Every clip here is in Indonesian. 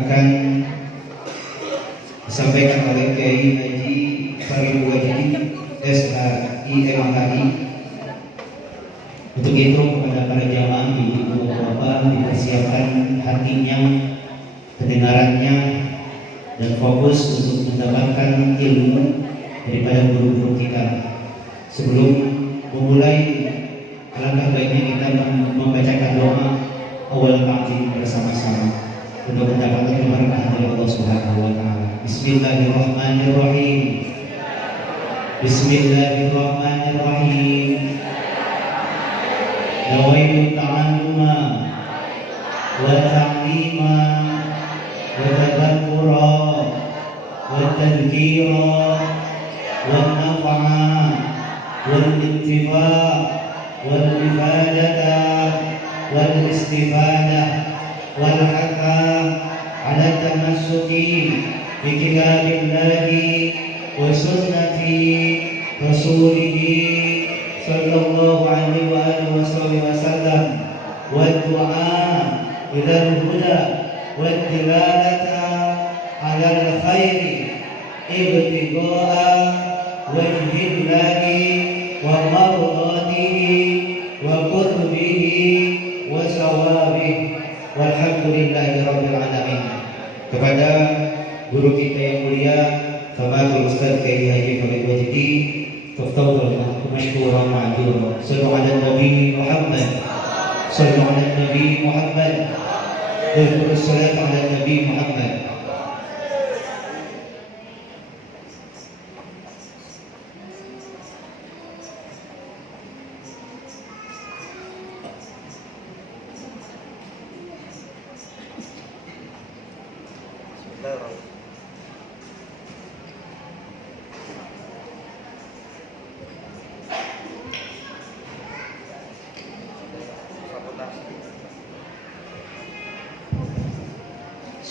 akan disampaikan oleh Kiai Haji Farid Wajidi SHIMHI. Untuk itu kepada para jamaah ibu bapak dipersiapkan hatinya, kedengarannya, dan fokus untuk mendapatkan ilmu daripada guru-guru kita. Sebelum memulai, alangkah baiknya kita membacakan doa awal ta'zim bersama-sama untuk mendapatkan keberkahan dari Allah Subhanahu wa taala. Bismillahirrahmanirrahim. Bismillahirrahmanirrahim. Nawaitu ta'alluma wa ta'lima wa tadhakkura wa tadhkira wa nafa'a wal intifa' wal ifadata wal istifadah wal haqqa ala tamassuki bi kitabillahi wa sunnati rasulihi sallallahu alaihi wa alihi wasallam wa du'a ila al-huda wa tilalata ala al-khairi ibtigha'a wajhillahi wa mardatihi wa qurbihi wa sawabihi walhamdulillahi rabbil alamin. Kepada guru kita yang mulia Fadilul Ustaz Kiai Haji Farid Wajidi, tafadhal mashkuran ma'dura. Sallu ala Nabi Muhammad. Sallu ala Nabi Muhammad. Wa salatu ala Nabi Muhammad.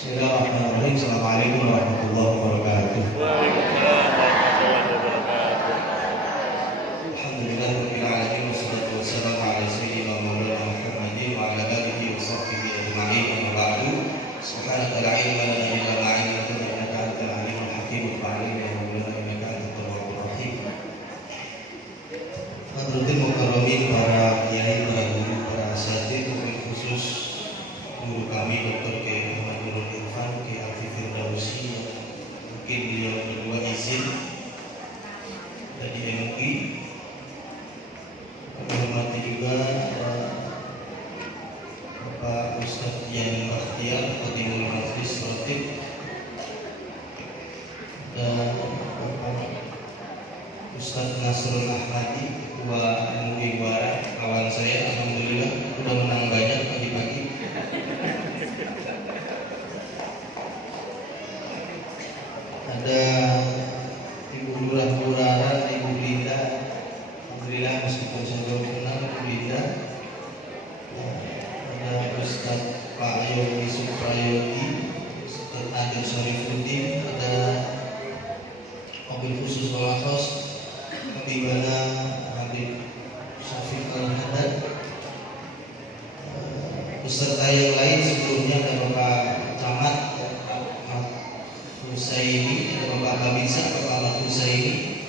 Bismillahirrahmanirrahim. Assalamualaikum warahmatullahi wabarakatuh. Alhamdulillahirabbil alamin wassalatu wassalamu ala sayyidina Maulana Muhammadin wa ala alihi wa sahbihi ajma'in. Amma ba'du. Subhanaka la ilma lana illa ma 'allamtana innaka antal alimul hakim. Fa'allimna ya Maulana innaka antat tawwabur rahim. Hadirin mukarramin, para kiai, para guru, para asatidz, khusus guru kami Dr. Kiai Muhammad Irfan, Kiai Afif Firdausi, mungkin beliau berdua izin dari MUI. Kami hormati juga Bapak Ustadz Yan Bakhtiar, Khadimul Majlis Rotib, dan Bapak Ustadz Nasrul Ahmadi, Ketua MUI Barat, kawan saya. Alhamdulillah sudah menang banyak pagi-pagi. Ada Ibu Lurah, Ibu Linda, alhamdulillah meskipun saya belum kenal Ibu Linda. Ada Ustadz Pak Ayomi Suprayoti, Ustadz Adil Syarifuddin, ada mobil khusus Walakos, Habibana Habib Syafiq Al-Haddad, beserta yang lain. Sebelumnya ada Bapak Camat Husaini, ada Bapak Babinsa, Bapak Ahmad Husaini,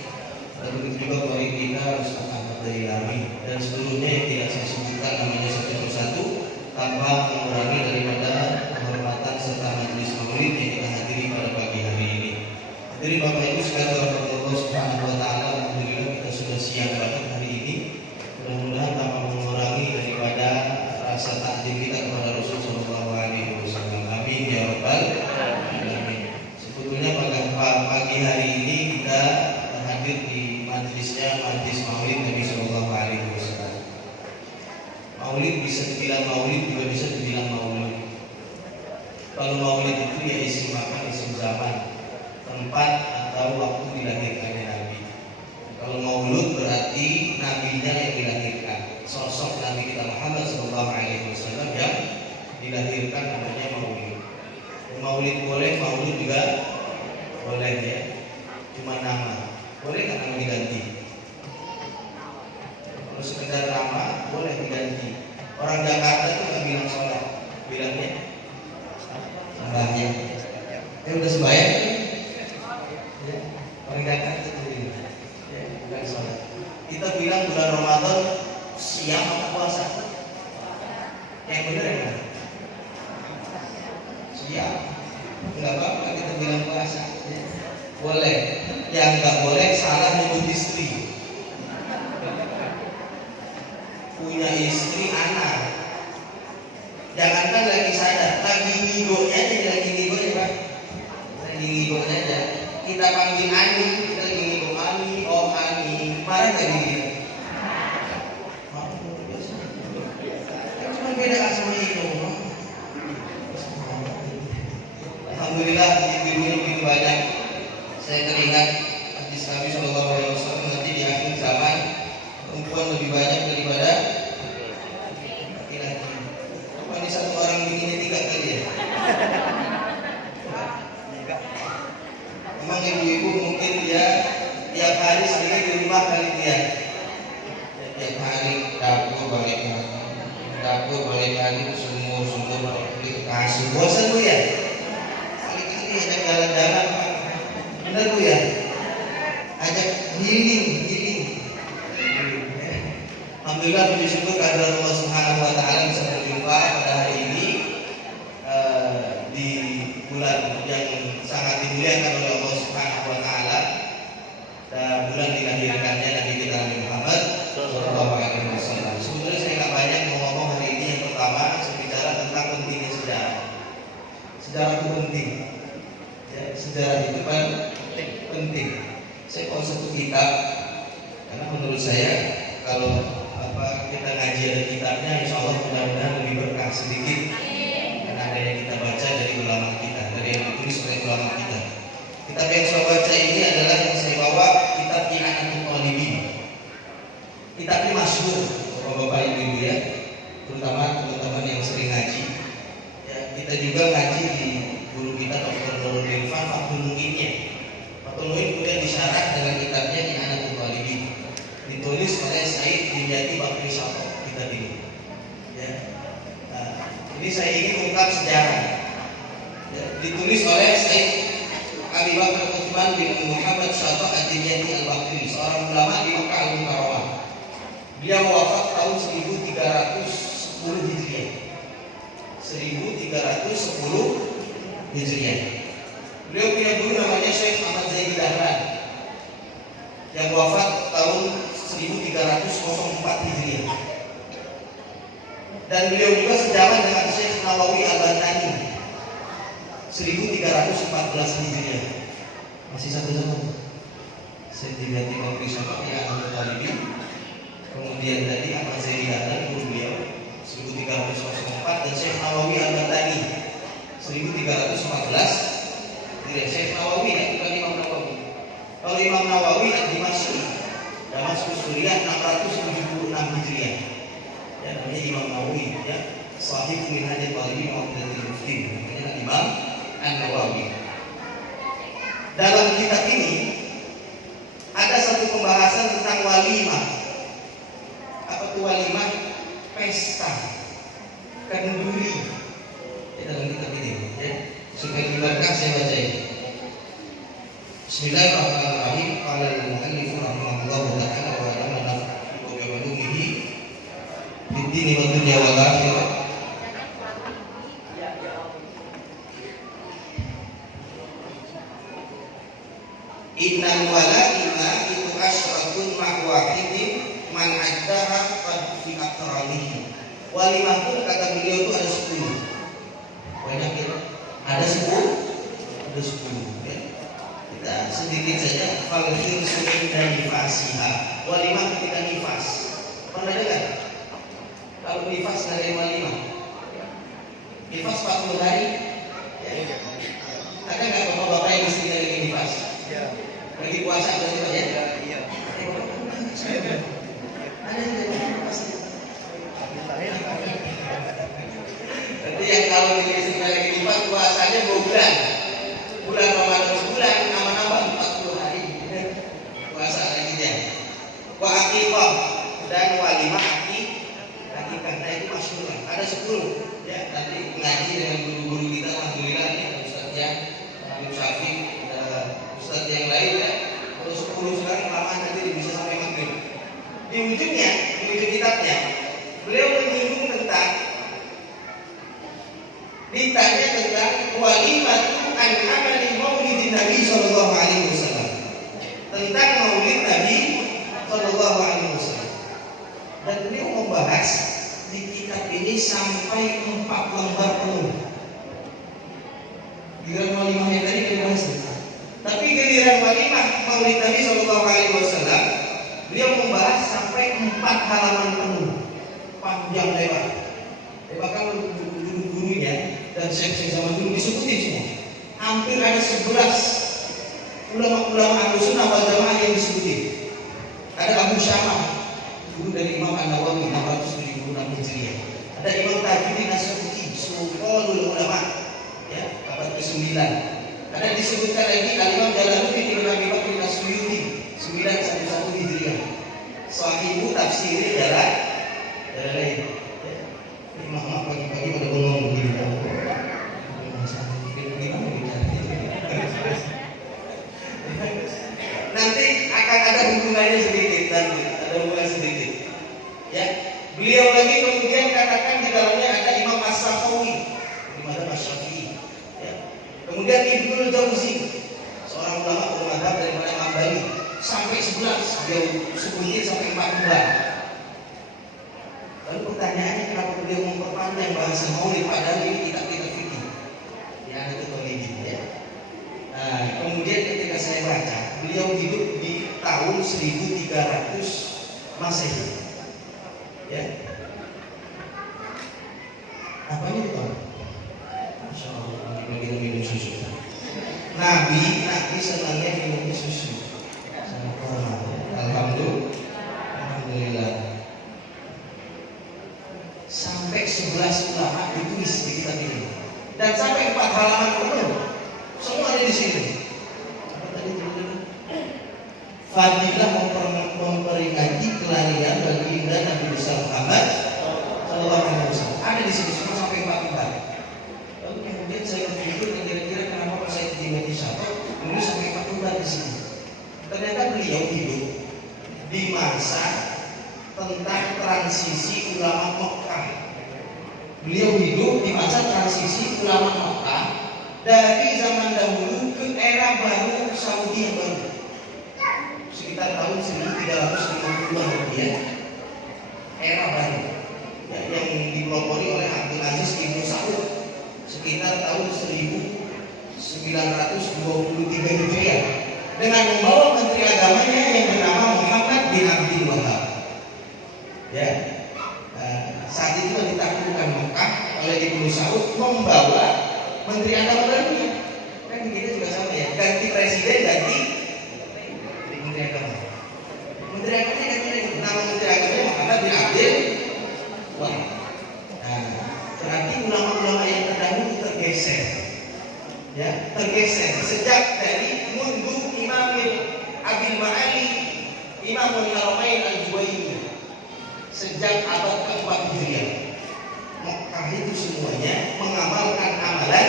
dan begitu juga Bapak kita Ustaz Ahmad Dailami, dan sebelumnya yang tidak saya sebutkan namanya satu persatu tanpa mengurangi daripada kehormatan serta majelis maulid yang kita hadiri pada pagi hari ini. Jadi Bapak Ibu sekalian Allah Subhanahu wa taala, alhamdulillah kita sudah siang banget hari ini. Mudah-mudahan tanpa mengurangi daripada rasa takdim kita kepada Rasulullah sallallahu alaihi wasallam. Amin ya rabbal alamin. Sebetulnya pada pagi hari ini kita hadir di majlisnya Majlis Maulid Nabi sallallahu alaihi wasallam. Maulid bisa dibilang maulid, juga bisa dibilang maulud. Kalau maulid itu ya isim makan, isim zaman, tempat atau waktu dilahirkannya Nabi. Kalau maulud berarti nabinya yang dilahirkan, sosok Nabi kita Muhammad sallallahu alaihi wasallam yang dilahirkan, namanya maulid. Maulid boleh, maulud juga boleh ya. Cuma nama boleh kan nama diganti. Kalau sekedar nama boleh diganti. Orang Jakarta itu nggak bilang sholat, bilangnya sembahyang. Udah sembahyang? Ya, paling dekat itu ini. Ya, bukan sholat. Kita bilang bulan Ramadan siang atau puasa? Yang benar ya? Siang. Enggak apa-apa kita bilang puasa. Ya. Boleh. Yang enggak boleh salah nyebut istri. Punya istri anak. Jangankan lagi sadar, lagi ngigonya aja, lagi ngigonya Pak. Lagi ngigonya aja. Kita panggil Ani, kita lagi ngigo Ani, oh Ani, marah nggak dia? Cuma beda asma itu. Alhamdulillah ibu-ibunya begitu banyak. Saya teringat hadis Nabi Shallallahu Alaihi Wasallam, nanti di akhir zaman perempuan lebih banyak daripada laki-laki. Apa ini satu orang bikinnya 3 kali ya? Memang ibu-ibu mungkin dia tiap hari sendiri di rumah kali dia. Tiap hari dapur balik lagi, sumur balik kasur. Bosan Bu ya? Kali-kali ajak jalan-jalan Pak. Benar Bu ya? Ajak healing. Alhamdulillah puji syukur kehadirat Allah Subhanahu wa taala bisa berjumpa pada hari ini di bulan yang sangat dimuliakan oleh Allah Subhanahu wa taala, dan bulan dilahirkannya Nabi kita Nabi Muhammad sallallahu alaihi wasallam. Sebenarnya saya nggak banyak mau ngomong hari ini. Yang pertama, saya bicara tentang pentingnya sejarah. Sejarah itu penting. Ya, sejarah itu kan penting. Saya mau satu kitab karena menurut saya kalau kita ngaji ada kitabnya, insya Allah mudah-mudahan lebih berkah sedikit karena ada yang kita baca dari ulama kita, dari yang ditulis oleh ulama kita. Kitab yang saya baca ini adalah yang saya bawa, kitab I'anatul Talibin. Kitab ini masyhur bapak-bapak ibu-ibu ya, terutama teman-teman yang sering ngaji. Ya, kita juga ngaji di guru kita Dr. Nurul Irfan Fathul Mu'innya. Fathul Mu'in kemudian disyarat dengan kitabnya I'anatul Talibin, ditulis oleh Said Dimyati Bakri Syato kitab ini. Ya. Nah, ini saya ingin mengungkap sejarah. Ya, ditulis oleh Said Abi Bakar Utsman bin Muhammad Syato Ad-Dimyati Al-Bakri, seorang ulama di Makkah Al-Mukarramah. Dia wafat tahun 1310 Hijriah. 1310 Hijriah. Beliau punya guru namanya Syekh Ahmad Zaidi Dahlan yang wafat tahun 1304 Hijriah. Dan beliau juga sejaman dengan Syekh Nawawi Al-Bantani 1314 Hijriah. Masih satu zaman. Saya tidak tahu kisah yang Ahmad Talibin. Kemudian tadi Ahmad Zaidi Dahlan guru beliau 1304, dan Syekh Nawawi Al-Bantani 1314. Syekh Nawawi ya, bukan Imam Nawawi. Kalau Imam Nawawi Ad-Dimashqi, Damaskus Suriah 676 Hijriah. Ya, namanya Imam Nawawi ya, Sahih Minhajul Talibin wa Umdatul Mufti. Namanya Imam An-Nawawi. Dalam kitab ini ada satu pembahasan tentang walimah. Apa itu walimah? Pesta kenduri. Ya, dalam kitab ini ya. Supaya diberkah saya baca ini. Bismillahirrahmanirrahim. Qala al-mu'allif rahimahullahu ta'ala wa nafa'ana bi ulumihi fid dini wad dunya wal akhirah. Innal walaima itu asyratun ma'wahidin man addaha qad fi aqranihi. Walimah pun kata beliau itu ada 10. Banyak ya. Ada 10 ya. Kita sedikit saja. Falhir sunnah nifasiha. Walimah ketika nifas. Pernah dengar? Kalau nifas dari walimah, nifas 40 hari ya. Ada nggak bapak-bapak yang mesti dari nifas? Ya. Lagi puasa berarti Pak ya? Iya. Ada yang nifas. Berarti yang kalau ini istrinya lagi nifas, puasanya 2 bulan. Bulan Ramadan sebulan, nama-nama 40 hari. Puasa lagi dia. Wa aqiqah, dan walimah akikah. Nah itu masyhur. Ada 10. Ya, nanti ngaji dengan guru-guru kita, alhamdulillah ya, Ustaz ya, Habib Syafiq, Ustaz yang lain ya. Kalau 10 sekarang lama nanti bisa sampai maghrib. Di ujungnya, di ujung kitabnya, beliau menyinggung tentang ditanya tentang walimatu an amali maulidin Nabi sallallahu alaihi wasallam. Tentang maulid Nabi sallallahu alaihi wasallam. Dan beliau membahas di kitab ini sampai 4 lembar penuh. Giliran walimah yang tadi kita bahas. Tapi giliran walimah maulid Nabi sallallahu alaihi wasallam, beliau membahas sampai 4 halaman penuh. Panjang lebar. Bahkan guru-gurunya dan syekh-syekh zaman dulu disebutin semua. Hampir ada 11 ulama-ulama Ahlussunnah wal Jamaah yang disebutin. Ada Abu Syamah, guru dari Imam An-Nawawi 676 Hijriah. Ada Imam Tajuddin As-Subki, Sultanul Ulama, ya, abad ke-9. Ada disebutkan lagi Al-Imam Jalaluddin Ibnu Abi Bakr As-Suyuti 911 Hijriah. Sahibu tafsir jalan lain. Maaf pagi-pagi pada bengong begini. Nanti akan ada hubungannya sedikit, nanti ada hubungan sedikit. Ya, beliau lagi kemudian katakan di dalamnya ada Imam As-Sakhawi, Imam Asy-Syafi'i. Ya. Kemudian Ibnul Jauzi, seorang ulama bermadzhab dari Imam Hambali, sampai 11, dia sebutin sampai 4 Lalu pertanyaannya, kenapa beliau memperpanjang bahasa maulid padahal ini kitab-kitab fikih? Ya, itu Tolibin ya. Nah, kemudian ketika saya baca, beliau hidup di tahun 1300 Masehi. Ya. Apanya itu? Masya Allah, bagi minum susu. Nabi senangnya minum susu. Alhamdulillah. Sampai 11 ulama ditulis di kitab ini, dan sampai 4 halaman penuh, semua ada di sini. Fadilah memperingati kelahiran dan indah Nabi besar Muhammad sallallahu alaihi wasallam. Ada di sini semua sampai 4 lembar. Lalu kemudian saya berpikir kira-kira kenapa saya tidak bisa menulis sampai 4 lembar di sini. Ternyata beliau hidup di masa tentang transisi ulama Mekah. Beliau hidup di masa transisi ulama Mekah dari zaman dahulu ke era baru Saudi yang baru, sekitar tahun 1350-an ya. Era baru ya, yang dipelopori oleh Abdul Aziz Ibnu Saud sekitar tahun 1923 Hijriah dengan membawa menteri agamanya yang bernama Muhammad bin Abdul Wahab. Ya, saat itu ditaklukkan Mekah oleh Ibnu Saud, membawa menteri agama barunya. Kan kita juga sama ya, ganti presiden, ganti menteri agama. Menteri agamanya ganti lagi. Nama menteri agamanya Muhammad bin Abdul Wahab. Nah, berarti ulama-ulama yang terdahulu tergeser. Ya, tergeser sejak dari mundu Imam Abil Ma'ali, Imamul Haramain Al-Juwaini. Sejak abad ke-4 Hijriah, Mekah itu semuanya mengamalkan amalan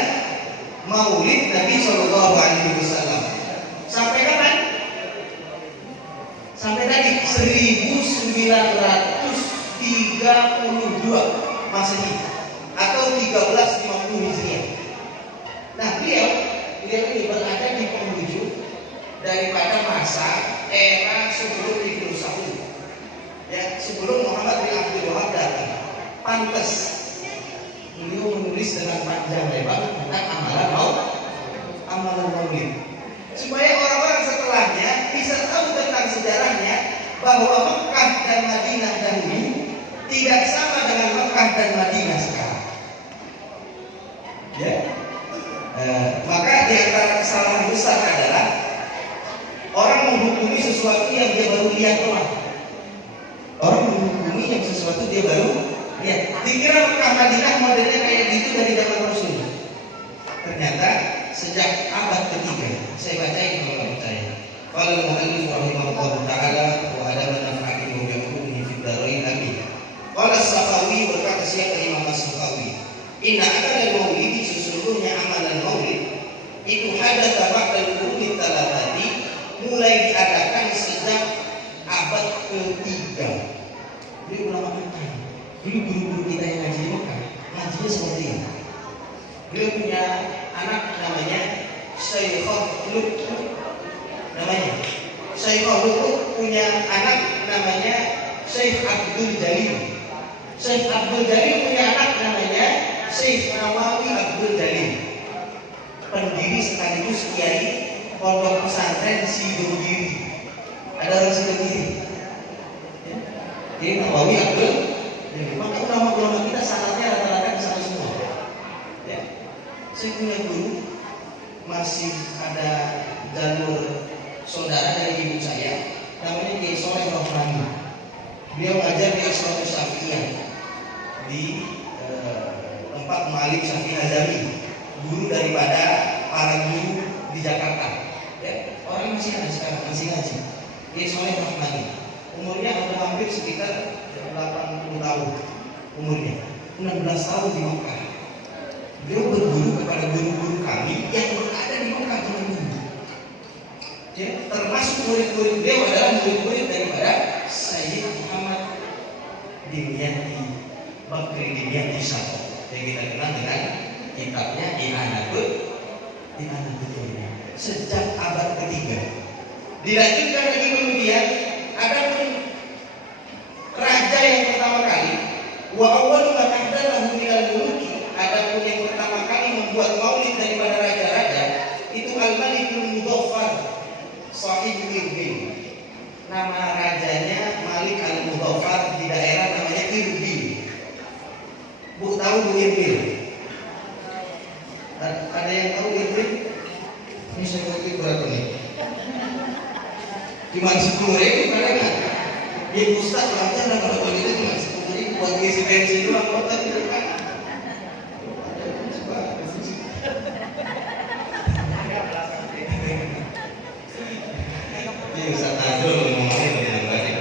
maulid Nabi Sallallahu Alaihi Wasallam. Sampai kapan? Sampai tadi 1932 Masehi atau 1350 Hijriah. Nah, beliau ini berada di penghujung daripada masa era sebelum Ibnu Saud. Ya, sebelum Muhammad bin Abdul Wahab datang, pantas beliau menulis dengan panjang lebar tentang amalan maulid, supaya orang-orang setelahnya bisa tahu tentang sejarahnya bahwa Mekah dan Madinah dahulu tidak sama dengan Mekah dan Madinah sekarang. Ya, maka di antara kesalahan besar adalah orang menghukumi sesuatu yang dia baru lihat doang. Orang menghukumi yang sesuatu dia baru lihat. Dikira Mekah Madinah modelnya kayak gitu dari zaman Rasul. Ternyata sejak abad ketiga. Saya bacain kalau nggak percaya. Qala al-mu'allif rahimahullah ta'ala wa ada manfaati wa yaqulu fi darain amin. Qala As-Sakhawi, berkata siapa Imam As-Sakhawi, Inna akal maulidi, sesungguhnya amalan maulid itu hadatsa ba'dal quruni tsalatsati, mulai diadakan sejak abad ketiga. Jadi ulama kita, dulu guru-guru kita yang ngaji di Mekah, ngajinya seperti ini. Beliau punya anak namanya Syekhul Lutfi, namanya Syekhul Lutfi punya anak namanya Syekh Abdul Jalil. Syekh Abdul Jalil punya anak namanya Syekh Nawawi Abdul Jalil, pendiri sekaligus kiai pondok pesantren Sidogiri. Ada orang Sidogiri? Ya. Jadi Nawawi Abdul Jalil. Maka ulama-ulama kita sanatnya rata-rata di sana semua. Ya. Saya punya guru, masih ada jalur saudara dari ibu saya, namanya Kiai Soleh Rohmani. Beliau ngajar di Asmaul Syafi'iyah di tempat Malik Syafi'i Azami, guru daripada para guru di Jakarta. Ya, orang masih ada sekarang, masih ngaji. Kiai Soleh Rohmani, umurnya sudah hampir sekitar 80 tahun umurnya, 16 tahun di Mekah. Beliau berguru kepada guru-guru kami yang berada di Mekah teman-teman. Ya, termasuk murid-murid beliau adalah murid-murid daripada Sayyid Muhammad Dimyati Bakri Dimyati Syafi'i, yang kita kenal dengan kitabnya I'anatul Ilmi sejak abad ketiga. Dilanjutkan lagi kemudian ada pun raja yang pertama kali, wa awwalu man ahdatsahu minal muluki, ada pun yang pertama kali membuat maulid daripada raja-raja itu Al-Malikul Muzaffar Sahibul Irbil. Nama rajanya Malik Al-Muzaffar, di daerah namanya Irbil. Bu tahu Bu Irbil? Ada yang tahu Irbil? Ini saya ngerti berapa nih? Cuma 10.000 kadang-kadang. Ya Ustaz belajar lah kalau itu cuma 10.000 buat ngisi bensin doang, kota tidak kan? Ini Ustaz Nazrul ngomongin dengan baik.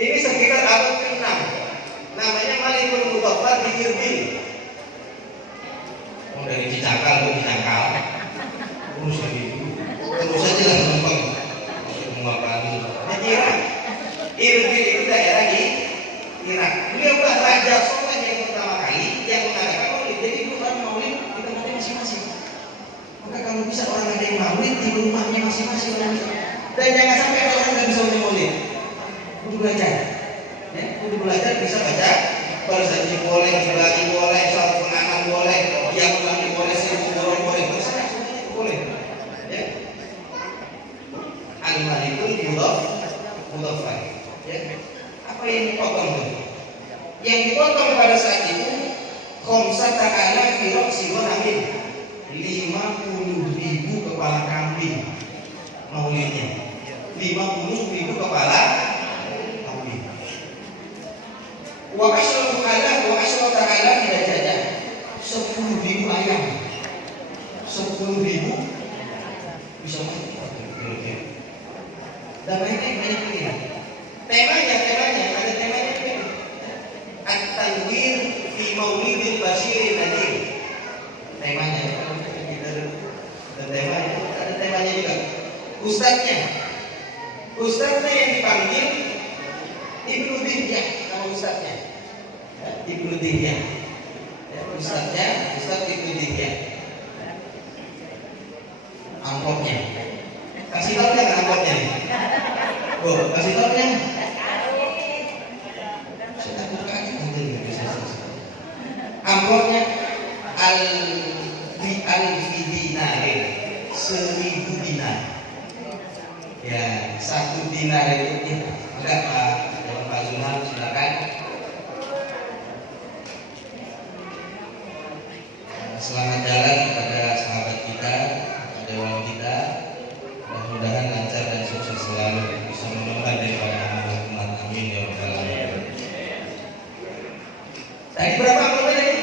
Ini sekitar abad ke-6. Namanya Malikul Muzaffar di Irbil. Oh, dari Cicakal ke Cicakal. Terus aja lah gampang. Mengapani. Di Irak. Irbil itu daerah di Irak. Beliau adalah raja Soleh yang pertama kali yang mengadakan maulid. Jadi bukan maulid di tempatnya masing-masing. Maka kalau bisa orang ada yang maulid di rumahnya masing-masing. Dan jangan sampai ada orang nggak bisa maulid. Untuk belajar. Ya, untuk belajar bisa baca Barzanji boleh, Jilani boleh, Syarif Penganan boleh, yang Ulangi boleh, Seribu Dorong boleh, terserah semuanya itu boleh. Ya. Al-Malikul Muzaffar. Ya. Apa yang dipotong tuh? Yang dipotong pada saat itu khamsata alafi ra'si ghanamin, 50.000 kepala kambing maulidnya. 50.000 kepala kambing. Wa asyrafu ala tidak jajan 10.000 ayam. 10.000 bisa mati. Dan banyak pilihan. Temanya ada temanya ini. At-tanwir fi maulidil basyirin nadir. Temanya dan temanya ada temanya juga. Ustadznya yang dipanggil Ibnu Dihyah, nama ustadznya. Ibnu Dihyah. Ustadz Ibnu Dihyah. Amplopnya. Kasih tahu kan amplopnya nih? Oh, kasih tahu kan? Saya buka aja nanti nggak bisa. Amplopnya al-dinarin, 1.000 dinar. Ya, 1 dinar itu ya. Enggak Pak Zulham, silakan. Selamat jalan kepada sahabat kita, dewan kita. Mudah-mudahan lancar dan sukses selalu, bisa menemukan daripada umat. Amin ya rabbal alamin. Tadi berapa amplopnya tadi?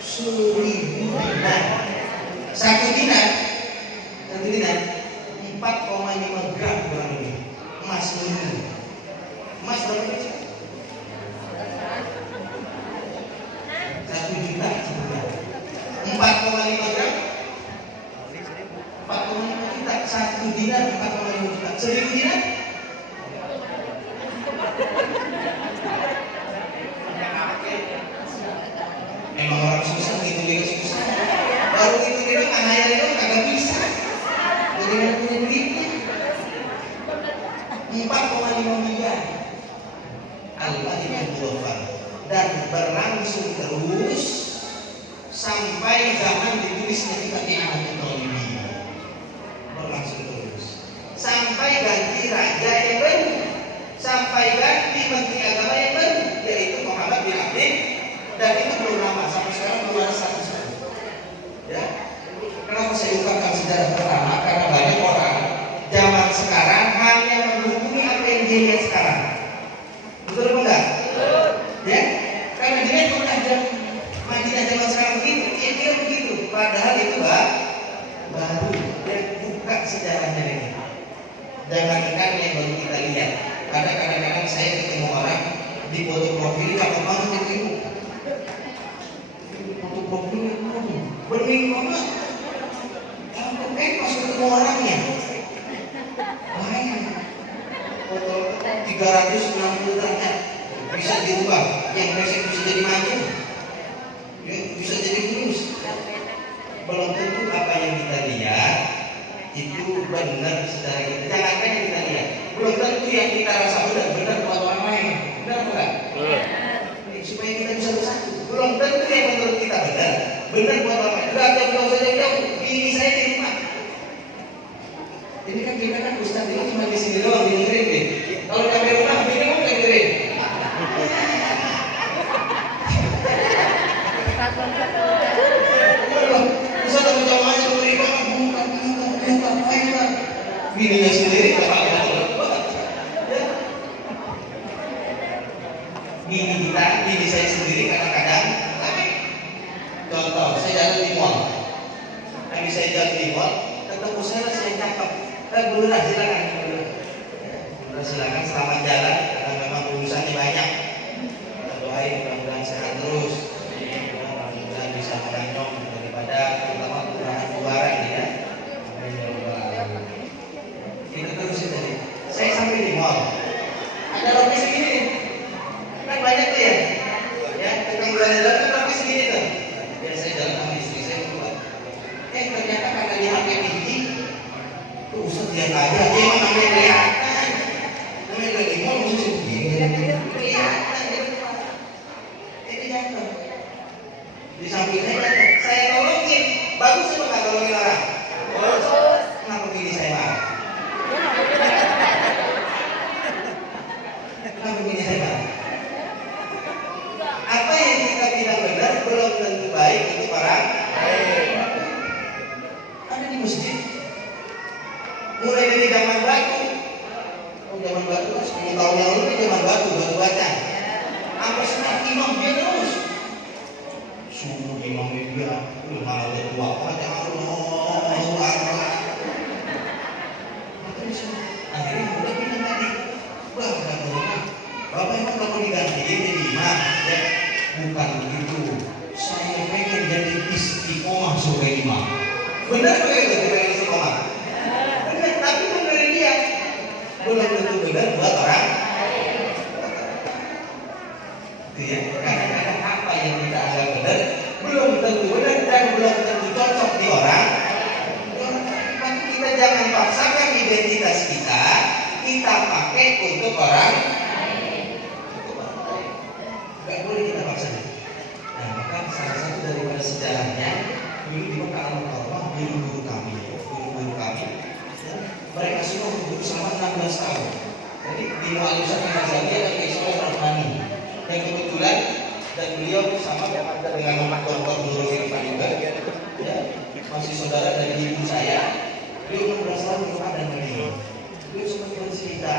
1.000 dinar. 1 dinar 4,5 gram kurang lebih emas murni. Emas berapa kecil? 4,5 gram 4,5 juta. Satu dinar 4,5 juta. 1000 dinar memang orang susah gitu dia susah. Baru itu dia nggak hayal itu kagak bisa. Bagaimana punya duitnya? 4,5 miliar. Allah itu dan berlangsung terus sampai zaman ditulisnya kitab I'anatul Talibin. Berlangsung terus sampai ganti raja yang baru, sampai ganti menteri agama yang baru, yaitu Muhammad bin Abdul. Dan itu belum lama, sampai sekarang belum ada status baru. Ya, kenapa saya ungkapkan sejarah pertama? Karena banyak orang zaman sekarang hanya menghubungi apa yang dia lihat sekarang. Betul apa enggak? Ya, karena dia pernah Madinah zaman sekarang begitu, ya dia begitu. Padahal itu baru. Dia buka sejarahnya lagi. Jangankan yang baru kita lihat. Kadang-kadang saya ketemu orang di foto profil cakep banget itu. Foto profil itu bening banget. Pas ketemu orangnya, lain. Foto 360 derajat bisa diubah, yang pesek bisa jadi maju, ya, bisa jadi lurus. Belum tentu apa yang kita lihat itu benar secara kita. Jangankan yang kita lihat, belum tentu yang kita rasa benar buat orang lain. Benar bukan? Supaya kita bisa bersatu. Belum tentu yang menurut kita benar buat orang lain. Udah jauh-jauh, ini saya di rumah. Ini kan kita kan Ustaz ini cuma di sini doang dengerin deh. Kalau sampai rumah ini mau dengerin. Ustaz sama jamaahnya beri banget bukan. Bininya sendiri enggak Bini saya sendiri kadang-kadang contoh, saya jalan di mall. Habis saya jalan di mall, ketemu saya cakep. Boleh lah, silakan. Silakan selamat jalan karena memang urusannya banyak. Kita doain mudah-mudahan sehat terus. Mudah-mudahan bisa menanyong daripada terutama kelurahan Buaran ya. Itu terus tadi. Saya sampai di mall. Ada roti segini. Kan banyak tuh ya. Ya, tukang belanja itu roti segini tuh. Ya saya jalan sama istri saya keluar. Ternyata karena dia pakai tinggi. Tuh Ustaz lihat aja, dia emang namanya kelihatan. Namanya lagi mau mesti begini. Kelihatan dia keluar. Ini jatuh. Di samping saya tolongin. Bagus apa nggak tolongin orang? Bagus. Kenapa begini saya marah? Kenapa begini saya marah? Apa yang kita bilang benar belum tentu baik untuk orang. Ada di masjid. Mulai dari zaman batu. Zaman batu kan 10 tahun yang lalu zaman batu bacaan. Sampai sekarang imam dia terus. Suruh imam dia, malah udah tua. Pada Allah. Terus akhirnya udah bilang tadi, Bapak emang kalau diganti jadi imam, ya bukan begitu. Saya pengen jadi istiqomah sebagai imam. Benar nggak itu pengen istiqomah? Tapi benar dia belum tentu benar buat orang. Itu ya, kadang-kadang apa yang kita anggap benar belum tentu benar dan belum tentu cocok di orang. Maka kita jangan paksakan identitas kita pakai untuk orang. Gak boleh kita paksakan. Nah, maka salah satu daripada sejarahnya dulu di Mekah Al-Mukarramah guru-guru kami. Mereka semua hidup selama 16 tahun. Jadi di Mu'alisan Al-Ghazali ada Ismail Rahmani yang kebetulan dan beliau sama dengan Dr. Nurul Irfan juga ya, masih saudara dari ibu saya. Beliau 16 tahun di Mekah dan Madinah. Beliau sempat bercerita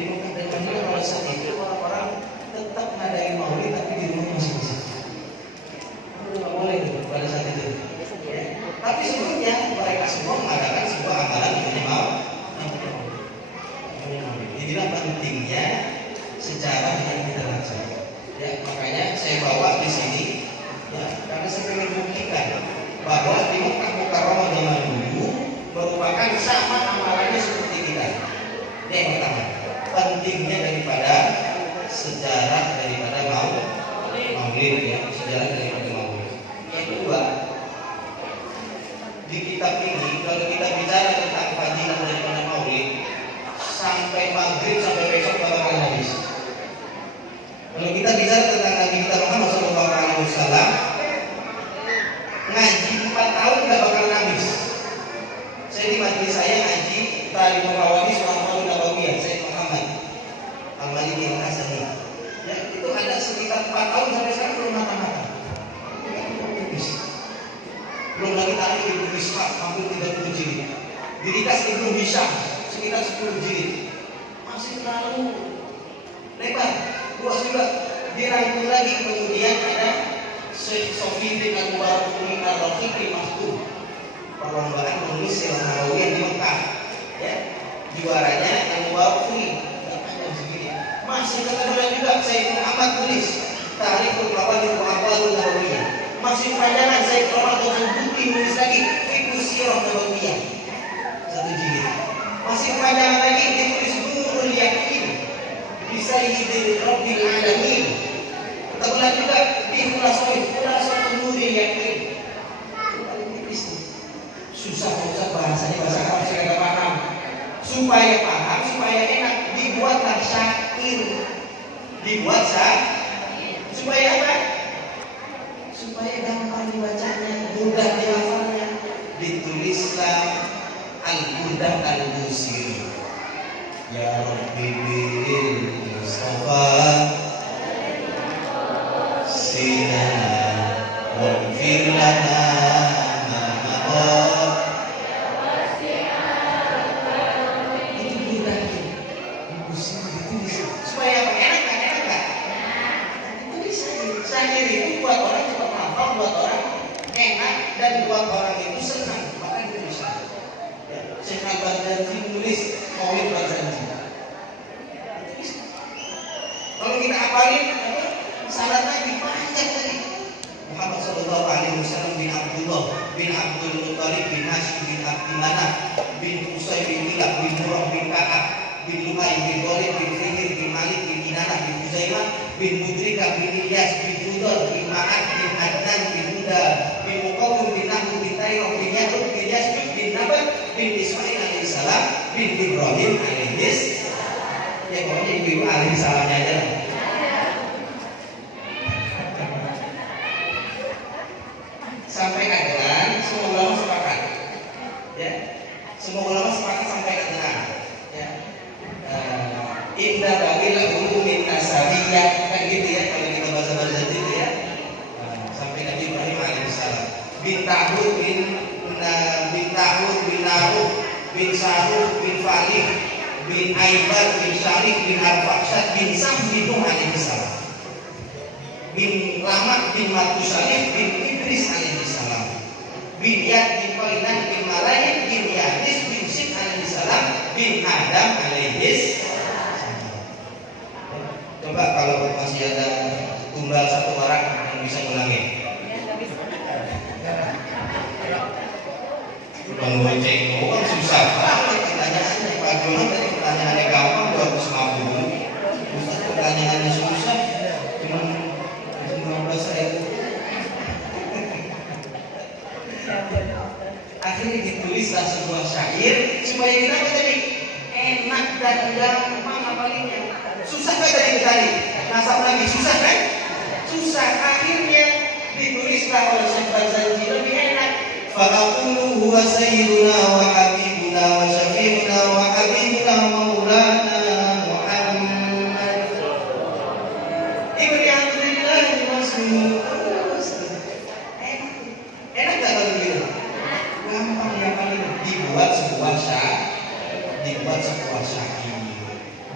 di Mekah dan Madinah pada saat itu orang-orang tetap ngadain maulid tapi di rumah masing-masing. Nggak boleh pada saat itu. Ya. Tapi sebelumnya mereka semua mengadakan sebuah amalan minimal. Inilah pentingnya sejarah yang kita baca. Ya, makanya saya bawa di sini, ya, karena saya ingin membuktikan bahwa di Mekah Mukarramah zaman dulu merupakan sama amalannya seperti kita. Ini yang pertama, pentingnya daripada sejarah daripada maulid ya, sejarah daripada maulid. Yang kedua, di kitab ini kalau kita bicara tentang fadilah daripada maulid sampai maghrib sampai besok gak bakal habis. Kalau kita bicara tentang Nabi kita Muhammad SAW, ngaji 4 tahun gak bakal habis. Saya di majelis saya ngaji Ta'limul Hawadits wa Ahwalun Nabawiyah, saya Muhammad Al-Maliki Al-Hasani. Ya, itu ada sekitar 4 tahun sampai sekarang belum mata-mata. Belum lagi tadi Ibnu Ishaq hampir 30 jilid. Dirikas Ibnu Hisham sekitar 10 jilid. Masih terlalu lebar, luas juga. Dirangkum lagi, kemudian ada Syekh Sofiyuddin Al-Mubarakfuri Al-Rafiqi Mahfud, perlombaan menulis Sirah Nabawiyah di Mekah. Ya, juaranya Al-Mubarakfuri, enggak panjang segini. Masih ketemuan juga Syekh Muhammad tulis Tarikhul Qawaid wa Ahwalun Nabawiyah. Masih panjangan Syekh Muhammad Al-Bukti nulis lagi Fiqh Sirah Nabawiyah 1 jilid. Masih panjangan lagi ditulis Nurul Yaqin bi Sayyidil Rabbil Alamin. Ketemuan juga di Khulasatul Nurul Yaqin. Susah bahasanya, bahasa Arab saya nggak paham. Supaya paham, supaya enak, dibuatlah syair. Dibuat supaya apa? Supaya gampang dibacanya, mudah dihafalnya. Ditulislah Al-Burdah Al-Busiri. Ya Rabbi bil Mustafa Sinana Waghfir lana ma maqad. Itu Burdahnya Al-Busiri ditulis supaya apa? Enak kan? Ditulis syair itu buat orang cepat hafal, buat orang enak, dan buat orang itu senang. Maka ditulis syair. Syekh Al-Baghdadi menulis Maulid Barzanji. Kalau kita apalin syaratnya dipanjang tadi. Muhammad sallallahu alaihi wasallam bin Abdullah bin Abdul Muttalib bin Hashim bin Abdi Manaf bin Qusay bin Kilab bin Murrah bin Ka'ab bin Lu'ay bin Ghalib bin Fihir bin Malik bin Kinanah bin Huzaimah bin Mudrika bin Ilyas bin Hudar bin Ma'ad bin Adnan bin Huda bin Muqawwim bin Nahum bin Tayrah bin Ya'ud bin Yasbik bin Nabat bin Ismail alaihissalam bin Ibrahim alaihissalam. Ya pokoknya ibu alaihissalamnya aja lah. Sampai kaderan, semua ulama sepakat. Ya, semua ulama sepakat sampai kaderan. Ya, indah bagilah min nasabiyah, kan gitu ya kalau kita bahasa itu ya. Sampai Nabi Ibrahim alaihissalam. Bin Tahud bin Naruh bin Saruh bin Falih bin Aibar bin Syarif bin Al-Faksad bin Sam bin Nuh alaihissalam, bin Lamak bin Matusalif bin Idris alaihissalam, bin Yad bin Qainan bin Malayin bin Yadis bin Sid alaihissalam, bin Adam alaihissalam. Coba kalau masih ada tumbal 1 orang yang bisa ngulangin. Mengoceng doang susah banget pertanyaannya. Pak Jono tadi pertanyaannya gampang 250. Ustaz pertanyaannya susah cuma 15 ribu. Akhirnya ditulislah sebuah syair supaya kita tadi enak dan gampang ngapalinnya. Susah kan tadi nasab lagi susah kan? Susah. Akhirnya ditulislah oleh Syekh Barzanji lebih enak. Faqulu huwa sayyiduna wa habibuna wa syafi'una wa habibuna wa maulana Muhammad ibn Abdullah Mas'ud. Enak gak kalau begitu? Gampang ya paling. Dibuat sebuah syair.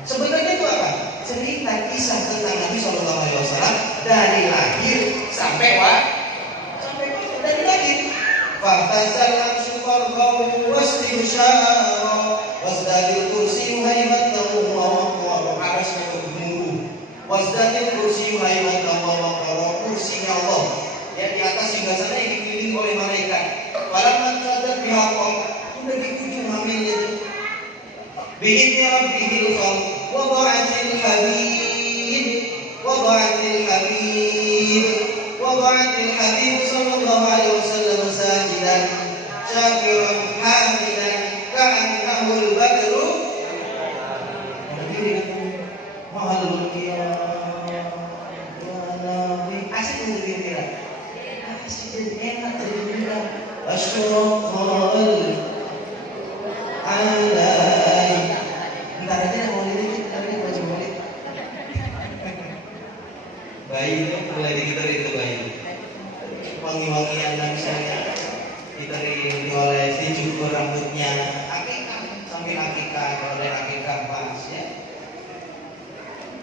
Sebenarnya itu apa? Cerita kisah tentang Nabi SAW dari lahir sampai dari lahir. Fahtazalam syukarkahu wastimsyara wasdadil kursi haibatahu wa aras mengumuru wasdadil kursi haibatahu wa kursinya Allah. Ya, di atas singgasana yang dikelilingi oleh malaikat. Walamma tazat biha qom, udah di ujung hamilnya itu. Bi'idni rabbihil khalq, wada'atil habib, wada'atil habib, wada'atil habib sallallahu alaihi wasallam sajidan, syakiran hamidan, ka'annahul badru. Mahal qiyam, ya Nabi, asik mungkin tidak? Asik dan enak terdengar. Asyuraqal alai. Bentar aja mau dikit, tapi baca maulid. Bayi itu mulai digitarin itu bayi. Wangi-wangian misalnya ditarik oleh dicukur rambutnya, akikah sambil akikah, kalau ada akikah pas ya.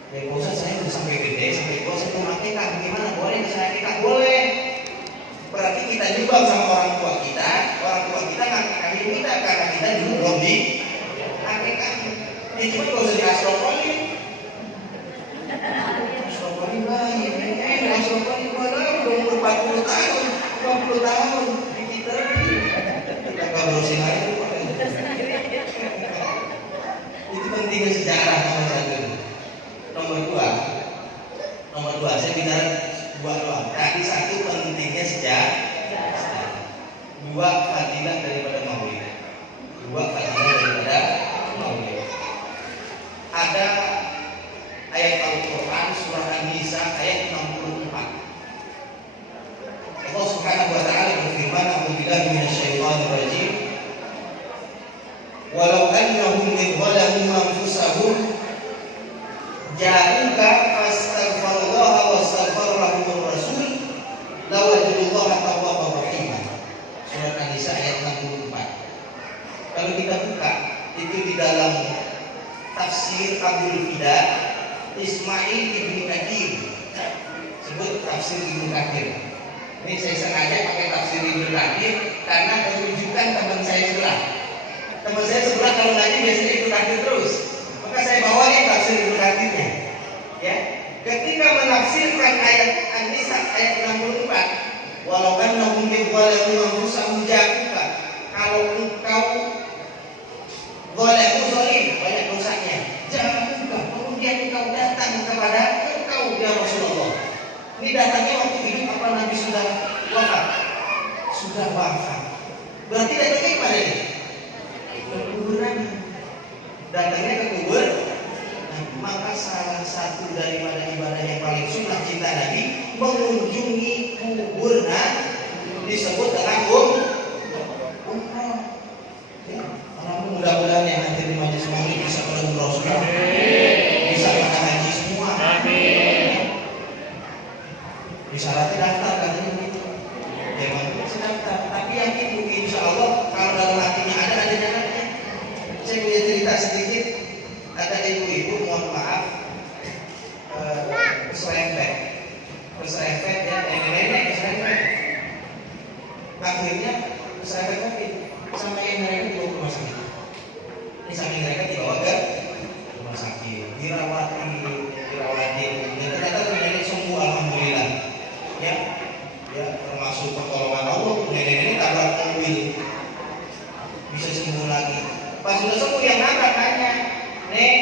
Ya bosan saya udah sampai gede, sampai tua saya mau akikah, bagaimana? Boleh bisa akikah? Boleh. Berarti kita juga sama orang tua kita ngakikahin kita karena kita dulu belum di akikah. Ya cuma gak usah di asropolin. Asropolin bayi, asropolin bayi udah umur 40 tahun, 50 tahun kita gak berusin aja. Itu pentingnya sejarah nomor satu. Nomor dua saya bicara dua doang. Tadi satu pentingnya sejarah, dua fadilah daripada maulid. Ada ayat Al-Quran surah An-Nisa ayat 64. Allah Subhanahu wa taala berfirman, "A'udzubillahi minasyaitonir rajim. Walau annahum idzalamu anfusahum ja'uka fastaghfirullaha wastaghfara lahumur rasul lawajadullaha tawwabur rahim." Surat An-Nisa ayat 64. Kalau kita buka itu di dalam tafsir Abdul Fida Ismail Ibnu Katsir, sebut tafsir Ibnu Katsir. Ini saya sengaja pakai tafsir Ibnu Katsir karena menunjukkan teman saya sebelah. Teman saya sebelah kalau ngaji biasanya Ibnu Katsir terus, maka saya bawain tafsir Ibnu Katsirnya. Ya, ketika menafsirkan ayat An-Nisa ayat 64, walau annahum idzalamu anfusahum ja'uka, kalau engkau zalimu zalim banyak dosanya, ja'uka, kemudian engkau datang kepada engkau ya Rasulullah. Ini datangnya waktu hidup apa Nabi sudah wafat? Sudah wafat. Berarti datangnya kepada ini? Ke kuburan. Datangnya ke kubur. Nah, maka salah satu daripada ibadah yang paling sunnah cinta Nabi mengunjungi kubur disebut dengan umrah. Ya, mudah-mudahan yang hadir di majelis maulid bisa berumrah sudah, bisa pada haji semua. Disyaratnya daftar katanya begitu. Ya memang daftar, tapi yakin insya Allah kalau dalam hatinya ada jalannya. Saya punya cerita sedikit. Ada ibu-ibu, mohon maaf, keserempet ya, nenek keserempet. Akhirnya keserempet lagi sampai mereka dibawa ke rumah sakit. Ini sampai mereka dibawa ke rumah sakit, dirawatin, dan ternyata nenek sembuh alhamdulillah. Ya, termasuk pertolongan Allah. Nenek ini tabrak mobil bisa sembuh lagi. Pas sudah sembuh yang nabrak tanya, "Nek,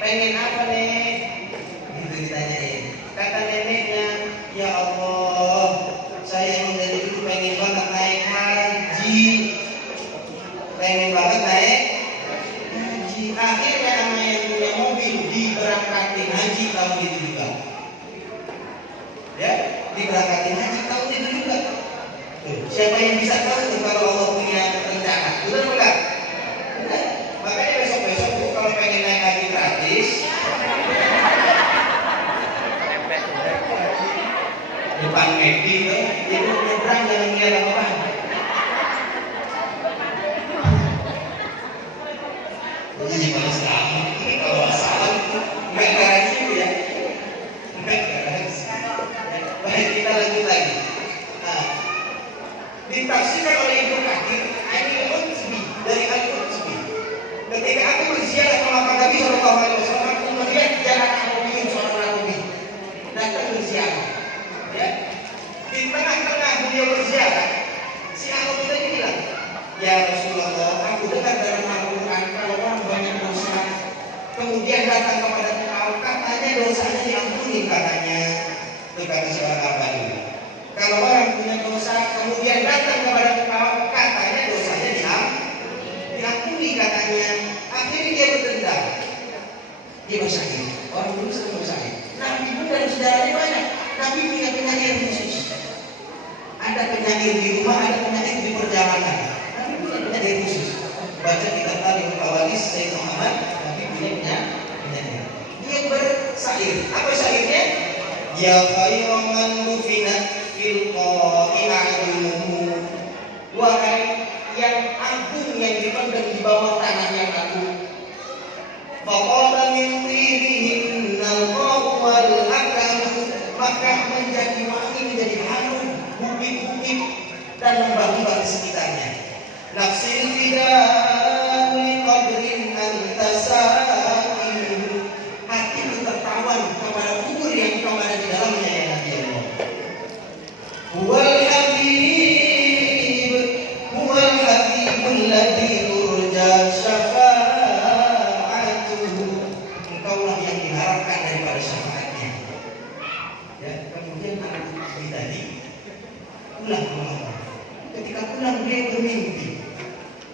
pengen apa Nek?" Gitu ditanyain. Kata neneknya, "Ya Allah, saya emang dari dulu pengen banget naik haji. Akhirnya sama yang punya mobil diberangkatin haji tahun itu juga. Ya, diberangkatin haji tahun itu juga. Siapa yang bisa tahu kalau Allah punya rencana? Benar enggak? Benar. Makanya besok-besok Bu kalau pengen naik haji gratis, depan Medi itu, ibu nyebrang jangan lihat apa-apa. Ini kalau salah, kalau salah nggak garansi Bu ya, nggak garansi. Baik, kita lanjut lagi. Nah, ditafsirkan oleh Ibnu Katsir Al-Qutsbi dari Al-Qutsbi. Ketika aku berziarah ke makam Nabi Shallallahu Alaihi Wasallam, aku melihat jalan Nabi seorang Nabi datang berziarah. Ya, di tengah-tengah beliau berziarah, si Nabi tadi bilang, kemudian datang kepada engkau, katanya dosanya diampuni katanya. Itu kata seorang abadi. Kalau orang punya dosa kemudian datang kepada engkau, katanya dosanya diampuni katanya. Akhirnya dia berdendam, dia bersakit. Orang dulu sering bersakit. Nabi pun dari sejarahnya banyak. Nabi punya penyakit khusus. Ada penyakit di rumah, ada penyakit di perjalanan. Nabi punya penyakit khusus. Baca kitab Tarikh Al-Hawadits Sayyid Muhammad, Nabi punya penyakit. Dia bersair. Apa sairnya? Ya khairan man dufinat fil qa'inaduhu. Wahai yang agung yang dipendam di bawah tanah yang agung. Faqala min tirihin al-qa'u wal-akam. Maka menjadi wangi, menjadi harum bukit-bukit dan lembah-lembah di sekitarnya. Nafsil fida'u liqadrin antasa'in. Hatiku tertawan kepada kubur yang kau ada di dalamnya ya Nabi Allah. Huwal habib, huwal habibul ladzi turja syafa'atuhu. Engkaulah yang diharapkan daripada syafaatnya. Ya, kemudian anak Nabi tadi pulang ke rumah. Ketika pulang dia bermimpi.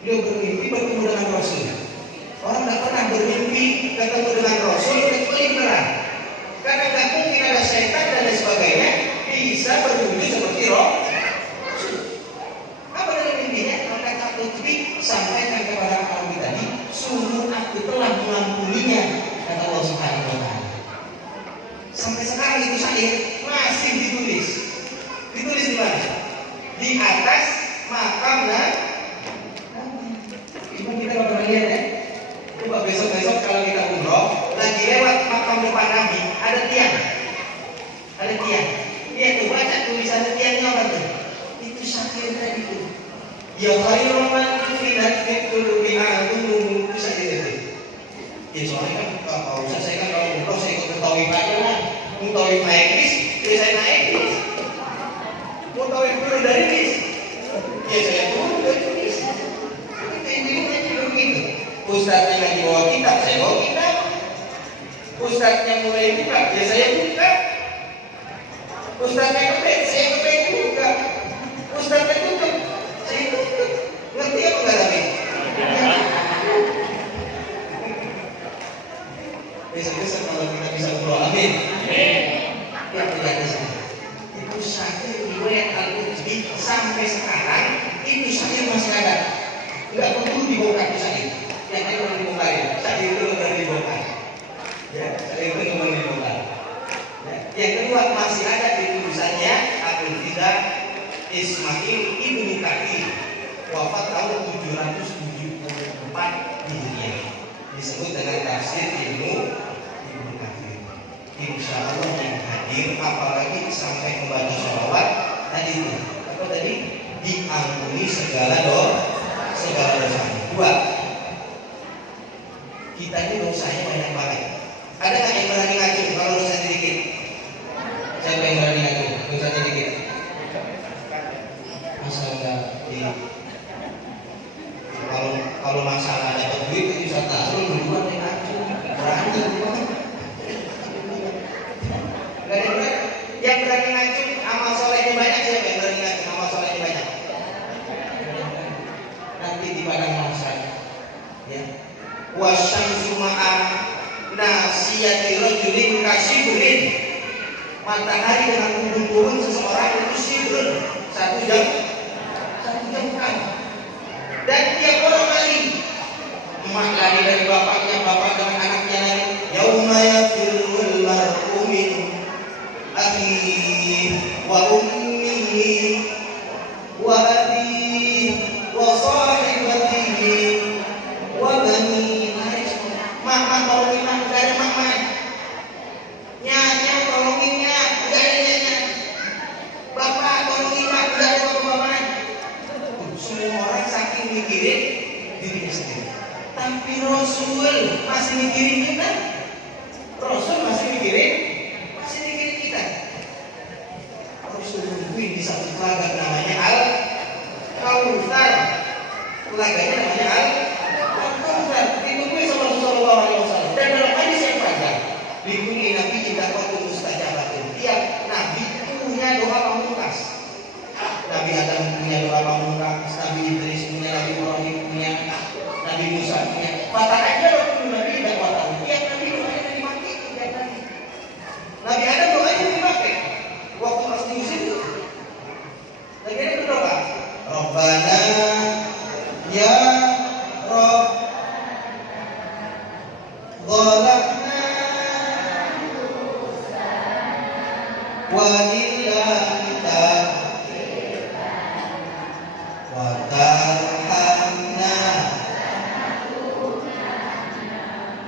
Dia bermimpi bertemu dengan Rasul. Orang tidak pernah bermimpi ketemu dengan Rasul kecuali beneran. Karena tidak mungkin ada setan dan lain sebagainya bisa berwujud seperti Rasul. Apa dari mimpinya? Maka aku sampaikan kepada Nabi tadi, sungguh aku telah mengampuninya, kata Allah Subhanahu Wa Taala. Sampai sekarang itu syair masih ditulis. Ditulis di mana? Di atas makam Nabi. Ibu kita bakal lihat ya. Coba besok-besok kalau kita umroh, lagi lewat makam depan Nabi, ada tiang. Ada tiang. Dia tuh baca tulisan tiangnya apa tuh? Itu syair tadi itu. Ya khairan man dufinat fil qa'inaduhu. Itu syair itu. Ya soalnya kan kalau usah saya kan kalau umroh saya ikut tawif aja lah. Mau tawif naik bis, ya saya naik bis. Mau tawif turun dari bis, ya saya turun dari bis. Itu aja begitu. Ustadznya lagi bawa kitab, saya bawa kitab. Ustadznya mulai buka, ya saya buka. Ustadznya kebet, saya kebet juga. Ustadznya tutup, saya tutup. Ngerti apa enggak tapi? Besok-besok kalau kita bisa berdoa, amin. Ya tidak bisa. Itu syair riwayat Al-Qudsi sampai sekarang itu syair masih ada. Enggak perlu dibongkar itu syair. Yang lain belum dibongkar ya. Syair itu belum dibongkar. Ya, syair itu belum dibongkar. Ya. Yang kedua masih ada di tulisannya Abdul Fida Ismail Ibnu Kathir, wafat tahun 774 Hijriah. Disebut dengan tafsir Ibnu Kathir. Insya Allah yang hadir, apalagi sampai membaca sholawat tadi itu apa tadi? Diampuni segala dosa. Dua, kita ini dosanya banyak banget. Ada nggak yang berani ngaku kalau dosanya sedikit? Siapa yang berani ngaku dosanya sedikit? Masalah kalau masalah dapat duit itu bisa taruh duluan yang ngaku berani. Yang berani ngacu amal solehnya banyak. Siapa yang berani ngacu amal solehnya banyak? Nanti di padang mahsyar ya. Wasyamsu ma'a nasiyati rajulin kasibrin. Matahari dengan ujung seseorang itu sibrun, 1 jam kan. Dan tiap orang lari, emak lari dari bapaknya, bapak dengan anaknya lari. Yauma yafirrul mar'u min akhihi wa ummihi wa abihi wa sahibatihi wa banihi. Mama tolongin mak, gak ada mama. Nyanya tolongin nyak, gak ada nyanya. Bapak tolongin mak, gak ada bapak-bapak. Semua orang saking mikirin dirinya sendiri. Tapi Rasul masih mikirin kita. Rasul masih mikirin kita. Rasul nungguin di satu telaga namanya Al-Kautsar. Telaganya namanya Al-Kautsar. Ditungguin sama Rasulullah SAW. Dan dalam Bikuli nabi indah waktu mustajabatun. Tiap nabi punya doa pamungkas. Nabi Adam punya doa pamungkas, Nabi Idris punya, Nabi Ibrahim punya, Nabi Musa punya. Maka aja loh nabi indah waktu. Tiap nabi doanya dipakai. Nabi Adam doanya dipakai. Waktu pas diusir itu. Lagi ada berdoa. Rabbana ya Rabb Ghalaqna wa illa wa tarhamna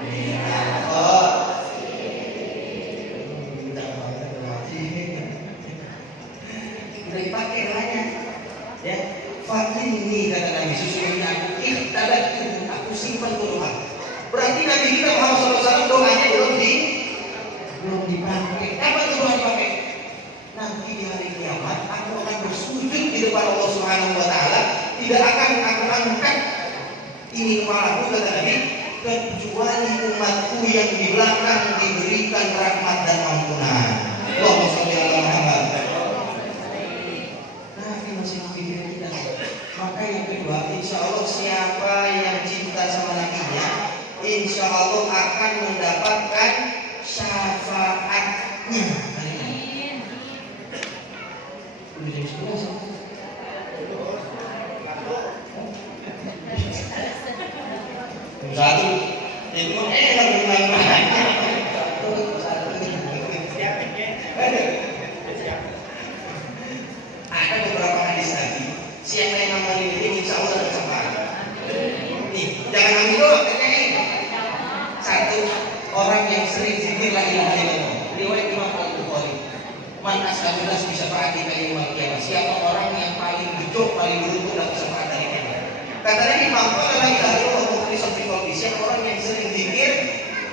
minal khasirin. Udah dipakai doanya. Ya, ini kata Nabi, sesungguhnya aku simpan doa. Berarti Nabi kita Muhammad SAW doanya belum dipakai. Kapan doa dipakai? Nanti di hari kiamat aku akan bersujud di depan Allah Subhanahu Wa Taala. Tidak akan aku angkat ini kepalaku kata Nabi, kecuali umatku yang di belakang diberikan rahmat dan ampunan. Allahumma sholli ala Muhammad. Maka yang kedua, insya Allah siapa yang cinta sama nabinya, insya Allah akan mendapatkan syafaatnya. Satu, itu ada beberapa hadis tadi. Siapa yang ngamalin ini insya Allah dapat syafaat. Nih, jangan ambil doang, satu, orang yang sering zikir la ilaha illallah. Riwayat Imam Al-Bukhari. Man as'alunas bi syafaati yaumil qiyamah. Siapa orang yang paling bejo, paling beruntung dapat syafaat dari Allah. Kata Nabi Muhammad la ilaha illallah mukhlishan fi qalbi. Siapa orang yang sering zikir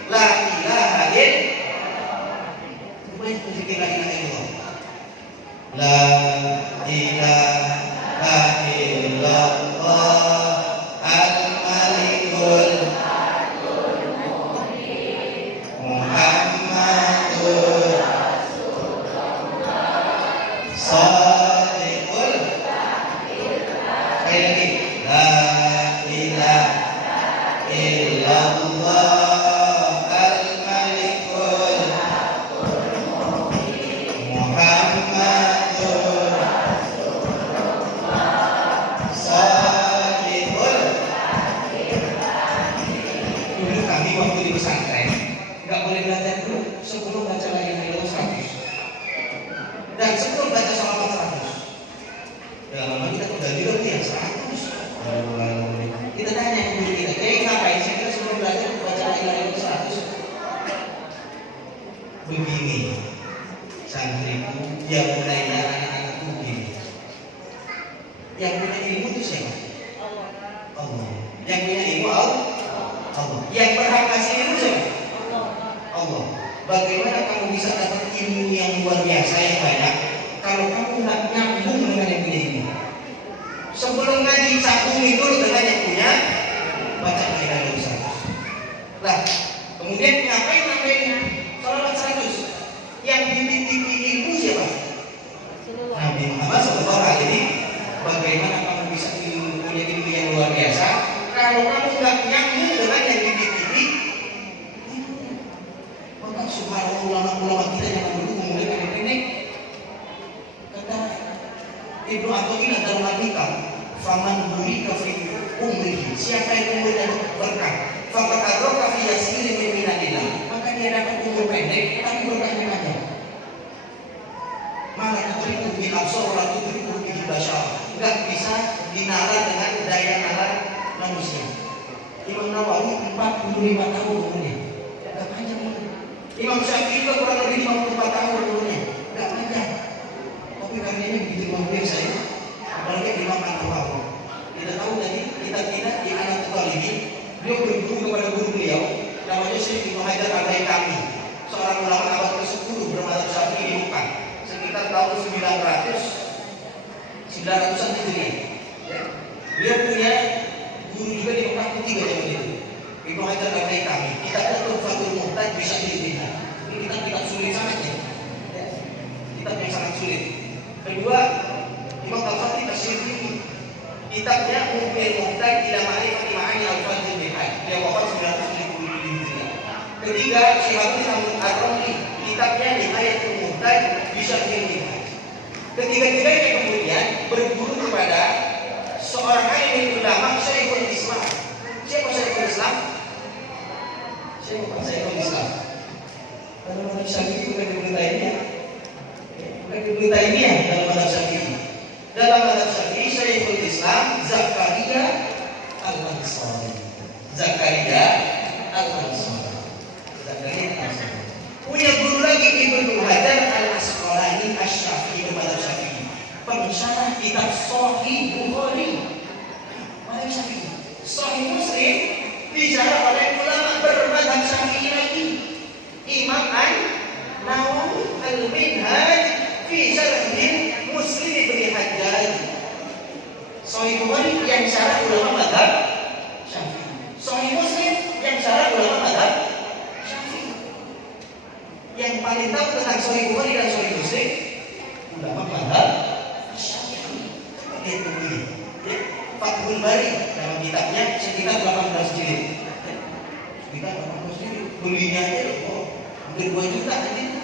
la ilaha illallah. Kemudian zikir la ilaha illallah. La ilaha illallah al-malikul Muhammadur Rasulullah Sadiqul. Sekali lagi, la ilaha illallah al-malikul Muhammadur Sadiqul. Dulu kami waktu di pesantren nggak boleh belajar dulu sebelum baca la ilaha illallah 100 dan sebelum baca sholawat 100. Ya lama kita udah bilang ya 100. Kita tanya ke guru kita, jadi ngapain sih kita sebelum belajar baca la ilaha illallah 100? Begini, santriku yang mulainya anak-anakku begini. Yang punya ilmu itu siapa? Allah. Yang punya ilmu Allah. Yang berhak kasih ilmu siapa? Allah. Bagaimana kamu bisa dapat ilmu yang luar biasa yang banyak kalau kamu nggak nyambung dengan yang punya ilmu? Sebelum ngaji sambungi dulu dengan yang punya, baca la ilaha illallah 100. Lah, kemudian ngapain nambahin sholawat 100? Yang bimbing ilmu siapa? Nabi Muhammad SAW. Bagaimana kamu bisa punya ilmu yang luar biasa kalau kamu nggak nyambung dengan yang bimbing? Maka subhanallah, ulama-ulama kita yang dulu mulai pendek-pendek. Kata Ibnu Athaillah dalam Al-Hikam, faman burika fi umrihi, siapa yang umurnya berkah, faqad adraka fi yasirin min minadillah, maka dia dapat umur pendek tapi berkahnya panjang. Malah tudriku bil absar wa tudriku bil bashar, enggak bisa dinalar dengan daya nalar manusia. Imam Nawawi 45 tahun umurnya, enggak panjang umurnya. Imam Syafi'i juga kurang lebih 54 tahun umurnya, enggak panjang. Tapi karyanya begitu luar biasa ya. Apalagi Imam An-Nawawi. Kita tahu tadi kita tidak di anak Talibin, beliau berguru kepada guru beliau, namanya Syekh Ibnu Hajar Al-Haytami, seorang ulama abad ke-10 bermadzhab Syafi'i di Mekah, sekitar tahun 900-an Hijriah. Ya. Beliau punya guru juga di Mekah ketiga zaman itu, Ibnu Hajar Al-Haytami. Kita tahu Fathul Muhtaj bisa dilihat. kitab-kitab sulit sangat ya. Kitab yang sangat sulit. Kedua, Imam Al-Khatib Asy-Syibli, kitabnya Mu'minul Muhtaj ila Ma'rifati Ma'ani Al-Fadhil Bihaj. Dia wafat 970 Hijriah. Ketiga, Syihabuddin Ar-Ramli, kitabnya Nihayatul Muhtaj fi Syarhil Bihaj. Ketiga-tiganya kemudian berguru kepada seorang alim ulama, Syekhul Islam. Siapa Syekhul Islam? Siapa Syekhul Islam? Dalam mazhab Syafi'i bukan Ibnu Taimiyah. Bukan Ibnu Taimiyah dalam mazhab Syafi'i. Dalam mazhab Syafi'i Syekhul Islam Zakaria Al-Ansari. Zakaria Al-Ansari. Zakaria Al-Ansari. Punya guru lagi Ibnu Hajar Al-Asqalani Asy-Syafi'i mazhab Syafi'i. Pensyarah kitab Sahih Bukhari. Mazhab Syafi'i. Sahih Muslim disyarah oleh ulama bermadzhab Syafi'i lagi. Imam An-Nawawi Al-Minhaj fi Syarhil Muslim Ibnu Hajjaj. Sahih Bukhari yang syarah ulama mazhab Syafi'i. Sahih Muslim yang syarah ulama mazhab Syafi'i. Yang paling tahu tentang Sahih Bukhari dan Sahih Muslim ulama mazhab Syafi'i. Itu dia. Fathul Bari dalam kitabnya sekitar 18 jilid. Sekitar 18 jilid. Belinya aja loh, hampir 2 juta nanti.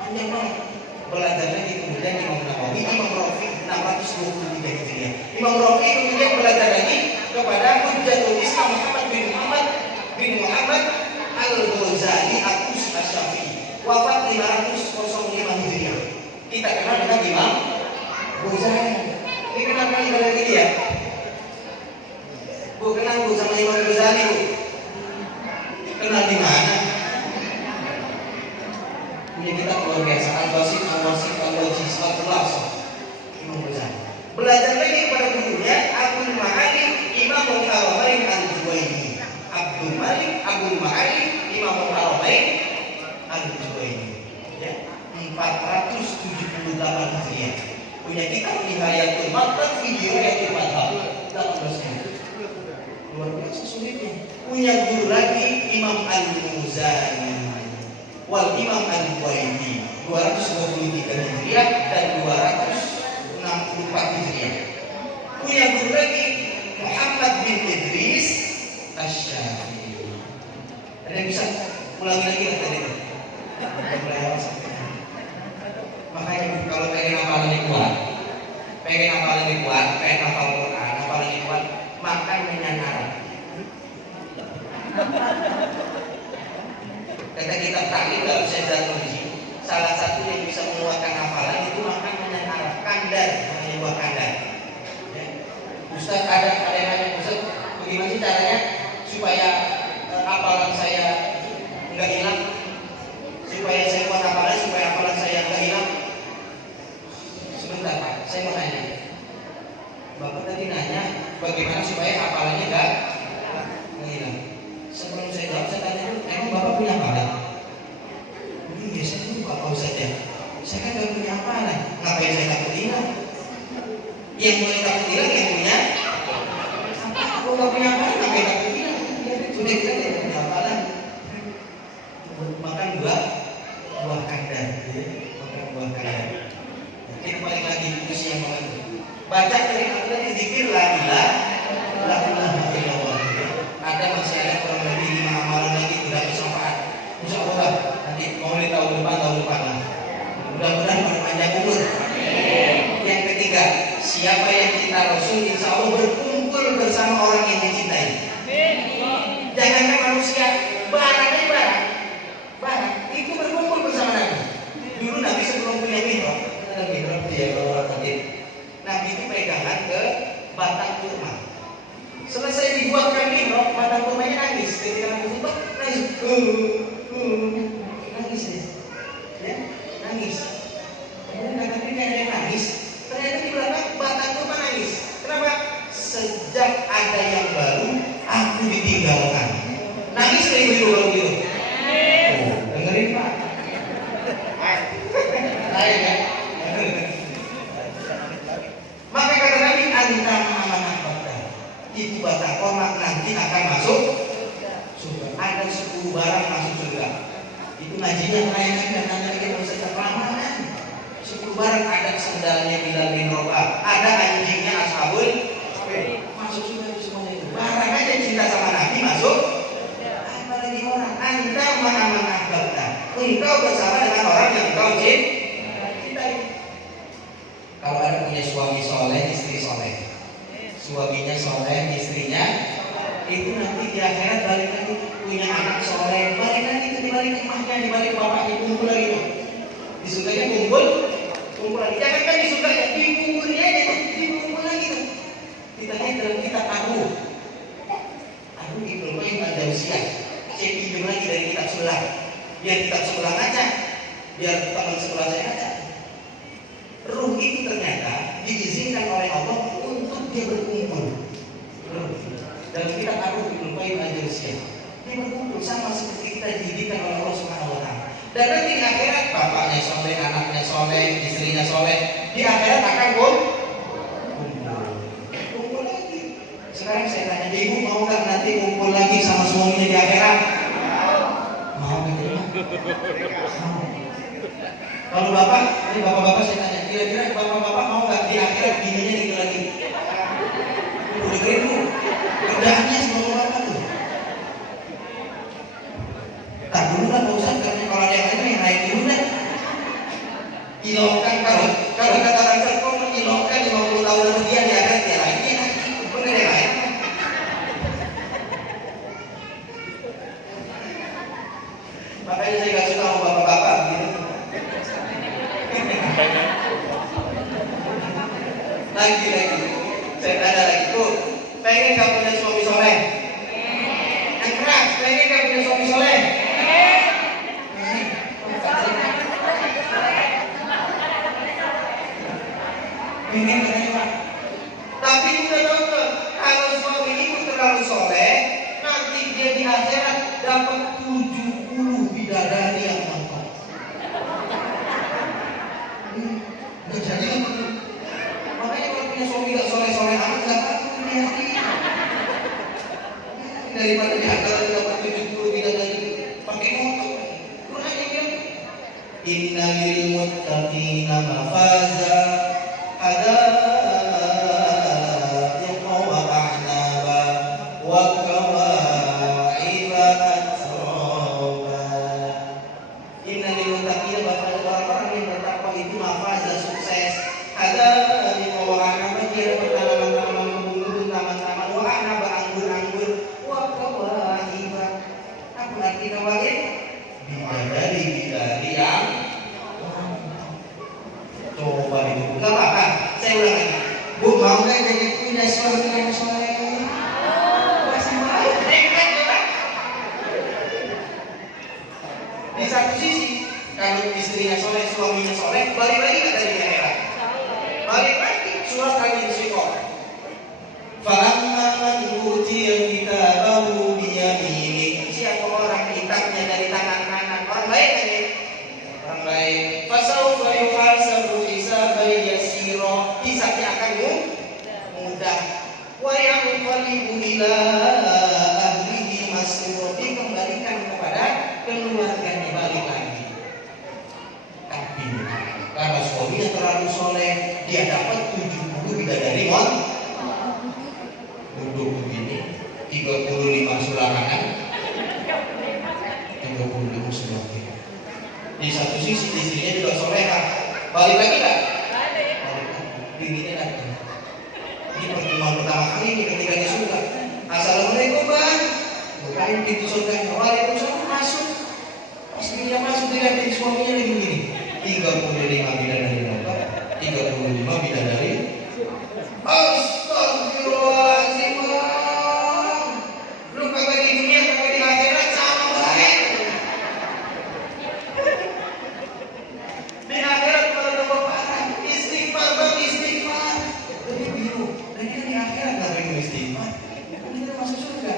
Panjang banget. Belajar lagi kemudian Imam Nawawi, Imam Rafi 623 Hijriah. Imam Rafi kemudian belajar lagi kepada Hujjatul Islam Muhammad bin Muhammad Al-Ghazali Asy-Syafi'i. Wafat 505 Hijriah. Kita kenal dengan Imam Ghazali. Ini kenal kali pada ini ya? Bu, kenal bu sama Imam Ghazali bu? Kenal di mana? Punya kita luar biasa. Al-Basit, Al-Wasif, Al-Wajiz, Al-Khulasa. Imam Ghazali. Belajar lagi kepada gurunya Abdul Ma'alim Imam Al-Haramain Al-Juwaini. Abdul Ma'alim Imam Al-Haramain Al-Juwaini. Ya, 478 Hijriah. Punya kitab Nihayatul Muhtaj fi Riwayatil Madhab 18 jilid. Luar biasa sulitnya. Punya guru lagi Imam Al-Muzani wal Imam Al-Buaidi 223 Hijriah dan 264 Hijriah. Punya guru lagi Muhammad bin Idris Asy-Syafi'i. Ada yang bisa ulangi lagi nggak tadi? Makanya kalau pengen hafalannya kuat, pengen hafal Quran, hafalannya kuat, makan dengan Arab. Kata kitab taklim nggak bisa Zarnuji, salah satu yang bisa menguatkan hafalan itu makan dengan Arab. Kandar, namanya buah kandar. Ya. Ustaz ada yang nanya, Ustaz, bagaimana sih caranya supaya hafalan saya nggak hilang? Supaya saya kuat hafalan, supaya hafalan saya nggak hilang. Sebentar Pak, saya mau nanya. Bapak tadi nanya bagaimana supaya hafalannya nggak hilang. Sebelum saya jawab, saya tanya dulu, emang Bapak punya hafalan? Ini biasanya lupa Pak Ustaz ya. Saya kan nggak punya hafalan. Ngapain saya takut hilang? Yang boleh takut hilang yang punya. Aku nggak punya hafalan, ngapain takut hilang? Sudah kita tidak punya hafalan. Makan buah kandar, makan buah kandar. Kita balik lagi puisi yang mana? Baca dari Allah di zikir la ilaha illallah. Ada masih ada kurang lebih 5 amalan lagi tidak bermanfaat. Insya Allah nanti Maulid tahun depan lah. Mudah-mudahan berpanjang umur. Yang ketiga, siapa yang cinta Rasul, insya Allah berkumpul bersama orang yang dicintai. Jangankan manusia, barang itu berkumpul bersama Nabi. Dulu Nabi sebelum punya mihrab, dia bawa hadis. Nabi itu pegangan ke batang kurma. Selesai dibuatkan mihrab, batang kurmanya nangis. Ketika Nabi khutbah, nangis ya, nangis. Kemudian kata dia ada yang nangis. Ternyata di belakang batang kurma nangis. Kenapa? Sejak ada yang baru, aku ditinggalkan. Nangis dari ibu baru gitu. Dengerin Pak. Lain ya. Maka kata Nabi, anta amanah bakta. Itu batang kurma nanti akan masuk surga. Ada 10 barang masuk surga. Itu ngajinya kayaknya karena lagi proses kelamaan. 10 barang ada sandalnya Bilal bin Rabah, ada anjingnya Ashabul masuk sudah itu semuanya itu. Barang aja cinta sama Nabi masuk. Apalagi orang anda mana-mana ahbabta. Engkau bersama dengan orang yang engkau cintai. Kalau ada punya suami soleh, istri soleh, suaminya soleh, istrinya itu nanti di akhirat balik lagi punya anak soleh, balik lagi itu dibalik emaknya, dibalik bapaknya, kumpul lagi tuh. Di surganya kumpul lagi. Jangan kan di surganya dikumpulnya aja tuh, dikumpul lagi tuh. Kita dalam kitab Abu Ibnu Qayyim Al-Jauziyah. Saya pinjam lagi dari kitab sebelah. Biar kitab sebelah ngaca, biar teman sebelah saya ngaca. Ruh itu ternyata diizinkan oleh Allah untuk dia berkumpul. Dalam kitab Abu Ibnu Qayyim Al-Jauziyah, dia berkumpul sama seperti kita didikan oleh Allah Subhanahu wa taala. Dan nanti di akhirat bapaknya soleh, anaknya soleh, istrinya soleh, di akhirat akan kumpul lagi. Sekarang saya tanya, ibu mau nggak nanti kumpul lagi sama suaminya di akhirat? Mau nggak? Mau. Kalau bapak, ini bapak-bapak saya tanya, kira-kira bapak-bapak mau nggak di akhirat bininya gitu lagi? Udah keren kerjaannya semua bapak tuh. Tak dulu lah Pak Ustaz, karena kalau ada yang lain yang naik dulu dah. Ilokkan kalau kata orang kau mengilokkan 50 tahun sama dia di akhirat dia lagi ya lagi, bener yang lain. Makanya saya kasih tahu bapak-bapak gitu. Lagi, saya tanya lagi, Bu, pengen nggak punya suami soleh? Yang keras, pengen nggak punya suami soleh? Pengen katanya Pak. Tapi udah tahu kalau suami ibu terlalu soleh, nanti dia di akhirat dapat 70 bidadari yang mantap. Nggak jadi kan? Makanya kalau punya suami nggak soleh-soleh amat nggak takut ini hati. Daripada di akhirat dapat 70 bidadari pakai motor, kurang aja dia. Inna lil muttaqina mafaza. Ada yang mau a'naba wa kawa'iba atroba. Inna lil muttaqina bagi orang-orang yang bertakwa itu mafaza sukses. Ada yang mau a'naba dia dapat tanaman-tanaman kebun, taman-taman wa a'naba anggur-anggur wa kawa'iba. Apa arti kawa'ib? Bidadari yang coba itu nggak apa-apa. Saya ulang lagi, Bu mau nggak jadi punya suami yang soleh? Masih mau? Nekat ya. Di satu sisi kalau istrinya soleh, suaminya soleh, balik lagi nggak dari akhirat? Balik lagi. Surat Al-Insyirah. Falamma man utiya kitabahu biyaminihi. Siapa orang kitabnya dari tangan kanan? Orang baik kan ya? Orang baik. Fasawfa yuhasabu hisaban yasira. Hisabnya akan mudah. Wa yanqalibu ila ahlihi masrura. Dikembalikan kepada keluarganya, balik lagi. Tapi karena suaminya terlalu soleh, dia dapat 70 bidadari duduk begini, 35 sularangan, 35 sularangan. Di satu sisi istrinya juga soleha, balik lagi kan? Balik. Bininya datang. Ini pertemuan pertama kali ini ketika di surga. Assalamualaikum bang, bukain pintu surganya. Waalaikumsalam, masuk. Pas dia masuk dilihatin suaminya nih begini. 35 bidadari dapat, 35 bidadari. Astagfirullahaladzim. Lu kagak di dunia, kagak di akhirat sama baik. Di akhirat kalau udah parah, istighfar bang, istighfar. Jadi bingung, dan kita di akhirat nggak perlu istighfar. Kita masuk surga.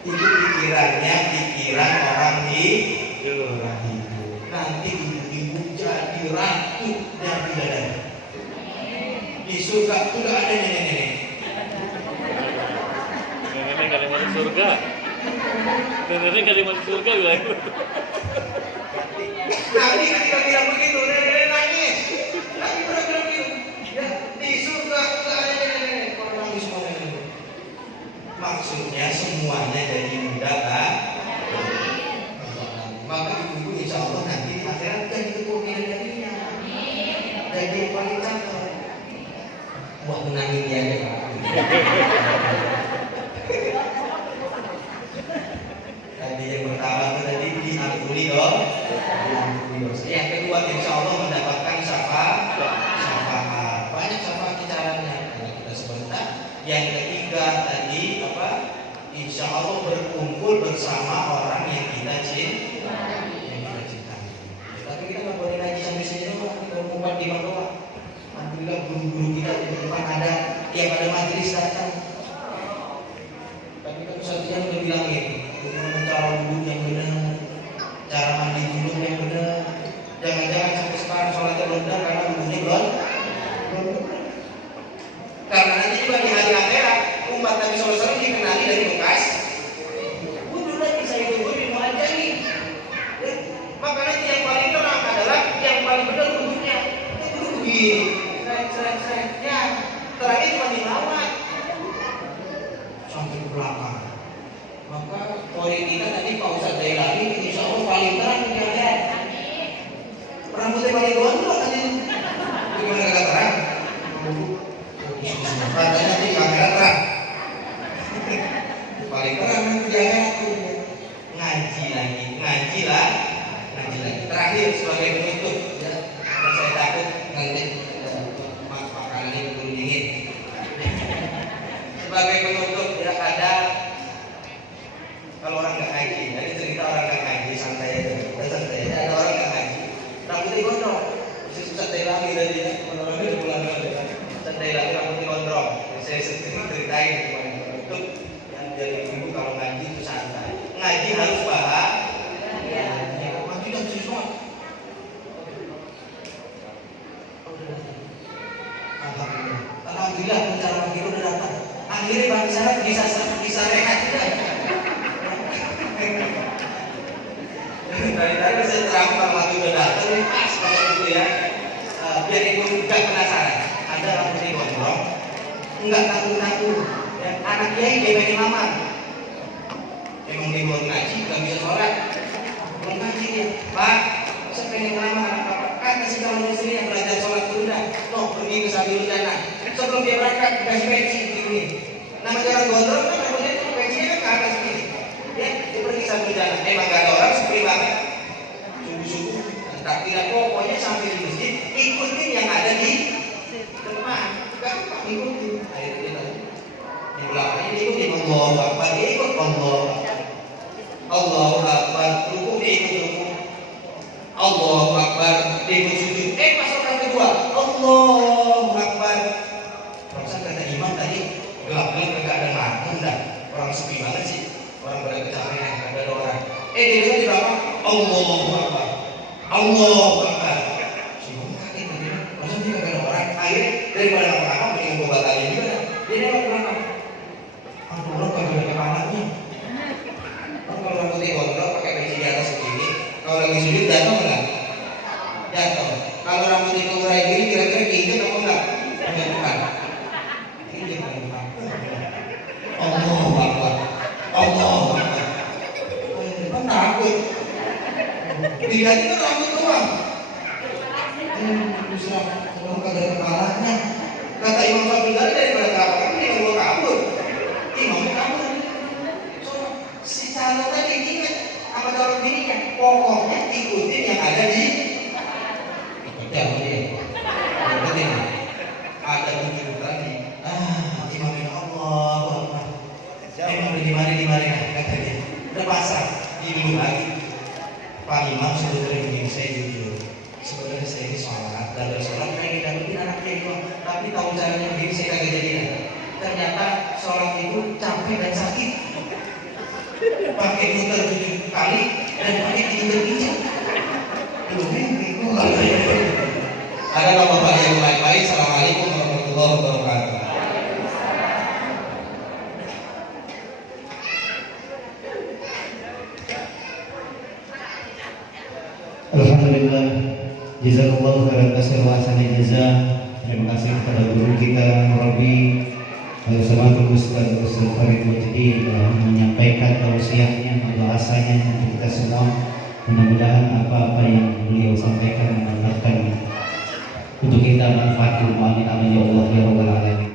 Itu pikiran orang hidup. Nanti ibu-ibu jadi ratu dan bidadari. Di surga itu nggak ada nenek-nenek. Nenek nggak ada masuk surga. Nenek nggak ada masuk surga bilang. Nabi ketika bilang begitu, nenek nangis. Nabi pernah bilang begitu. Ya, di surga nggak ada nenek. Orang nangis semua nenek. Maksudnya semuanya jadi muda kan? Maka ibu-ibu insya Allah nanti di akhirat jadi ketua bidadarinya. Jadi yang paling cakep. Wah, menangin dia ya Pak. Tadi yang pertama itu tadi diampuni dong. Yang kedua insya Allah mendapatkan syafaat. Banyak syafaat caranya. Karena kita sebentar. Yang ketiga tadi apa? Insya Allah berkumpul bersama orang yang kita cintai. Tapi kita nggak boleh ngaji sampai sini doang. Kita ngumpet di mana doang. Alhamdulillah guru-guru kita di depan ada yang pada majelis datang. Tapi kan Ustaznya udah bilangin, bagaimana cara duduk yang benar, cara mandi duduk yang benar. Jangan-jangan sampai sekarang sholatnya benar karena wudhunya belum. Karena nanti juga di hari akhirat umat Nabi SAW dikenali dari bekas wudhu lagi saya tunggu di muajani. Maka nanti yang paling terang adalah yang paling benar wudhunya. Wudhu begini. Ya, terakhir cuma dilawat sampai ke belakang. Maka poin kita tadi Pak Ustadz Dailani insya Allah paling terang di akhirat. Rambutnya paling gondrong tadi. Gimana kagak terang? Katanya nanti di akhirat terang. Paling terang nanti di akhirat. Ngaji lagi. Terakhir sebagai penutup ya. Saya takut nanti makanannya keburu dingin. Sebagai penutup ya ada kalau orang nggak ngaji, jadi cerita orang nggak ngaji santai aja. Ada orang nggak ngaji, rambutnya gondrong, susah lagi tadi ya. Orang-orang di bulan santai lagi rambutnya gondrong. Saya ceritain kemarin penutup yang jadi ibu kalau ngaji itu santai. Ngaji harus paham. Ngaji dan siswa. Alhamdulillah pencalonan kita udah datang. Akhirnya Bang Syarif bisa rehat juga. Dari tadi saya terampar waktu udah datang pas banget gitu ya. Biar ibu nggak penasaran. Ada rambutnya gondrong, nggak tanggung-tanggung. Ya, anak kiai dia pengen lamar. Emang dia belum ngaji, nggak bisa sholat. Belum ngaji dia. Pak, saya pengen lamar anak bapak. Kan kasih calon istri yang belajar sholat dulu dah. Toh pergi ke Sabil Jannah. Sebelum dia berangkat dikasih pensi begini. Nama orang gondrong kan rambutnya itu pensinya kan ke atas gini. Ya, dia pergi Sabil Jannah. Emang gak ada orang seperti banget. Subuh-subuh. Tak tidak pokoknya sampai di masjid ikutin yang ada di depan. Gampang ikutin. Akhirnya tadi di belakangnya dia ikutin Allahu Akbar. Dia ikut Allahu Akbar. Ruku dia ikut ruku. Allahu Akbar. Dia ikut sujud. Pas orang kedua Allahu Akbar. Perasaan kata imam tadi gelap-gelap kagak ada makmum dah. Orang sepi banget sih. Orang pada kecapean, kagak ada orang. Dia di belakang Allahu Akbar. Allahu Akbar. Si imam kaget tadi. Perasaan dia kagak ada orang. Akhirnya daripada ngapa-ngapa mending gua batalin juga dah. Dia nengok ke belakang. Aduh, orang kagak ada kepalanya. Kalau rambutnya gondrong pakai peci di atas begini, kalau lagi sujud jatuh enggak? Jatuh. Kalau rambutnya keurai gini kira-kira injek apa enggak? Bukan. Injek apa? Allahu Akbar. Allahu Akbar. Kan takut. Dilihat itu rambut doang. Bisa kalau kagak ada kepalanya. Kata Imam Syafi'i daripada kabur, mending gua kabur. Imamnya kabur. Si calon tadi ingat apa calon dirinya? Pokoknya ikutin yang ada di ikutin. Ada tujuh tadi. Imamnya Allah. Imam di mari kata dia. Udah pasrah. Dulu lagi. Pak Imam sebetulnya begini, saya jujur. Sebenarnya saya ini sholat, dari sholat pengen dapetin anaknya itu, tapi tahu caranya begini saya kagak jadikan. Ternyata sholat itu capek dan sakit. Pakai muter 7 kali dan pakai injek-injek. Ada bapak yang baik-baik. Assalamualaikum warahmatullahi wabarakatuh. Alhamdulillah, jazakallahu khairan katsir wa ahsanal jazaa. Terima kasih kepada guru kita Murabi Al-Samatul Ustaz Farid Mujdi menyampaikan tausiahnya, bahasanya untuk kita semua. Mudah-mudahan apa-apa yang beliau sampaikan mendapatkan untuk kita manfaat. Amin amin ya Allah ya rabbal alamin.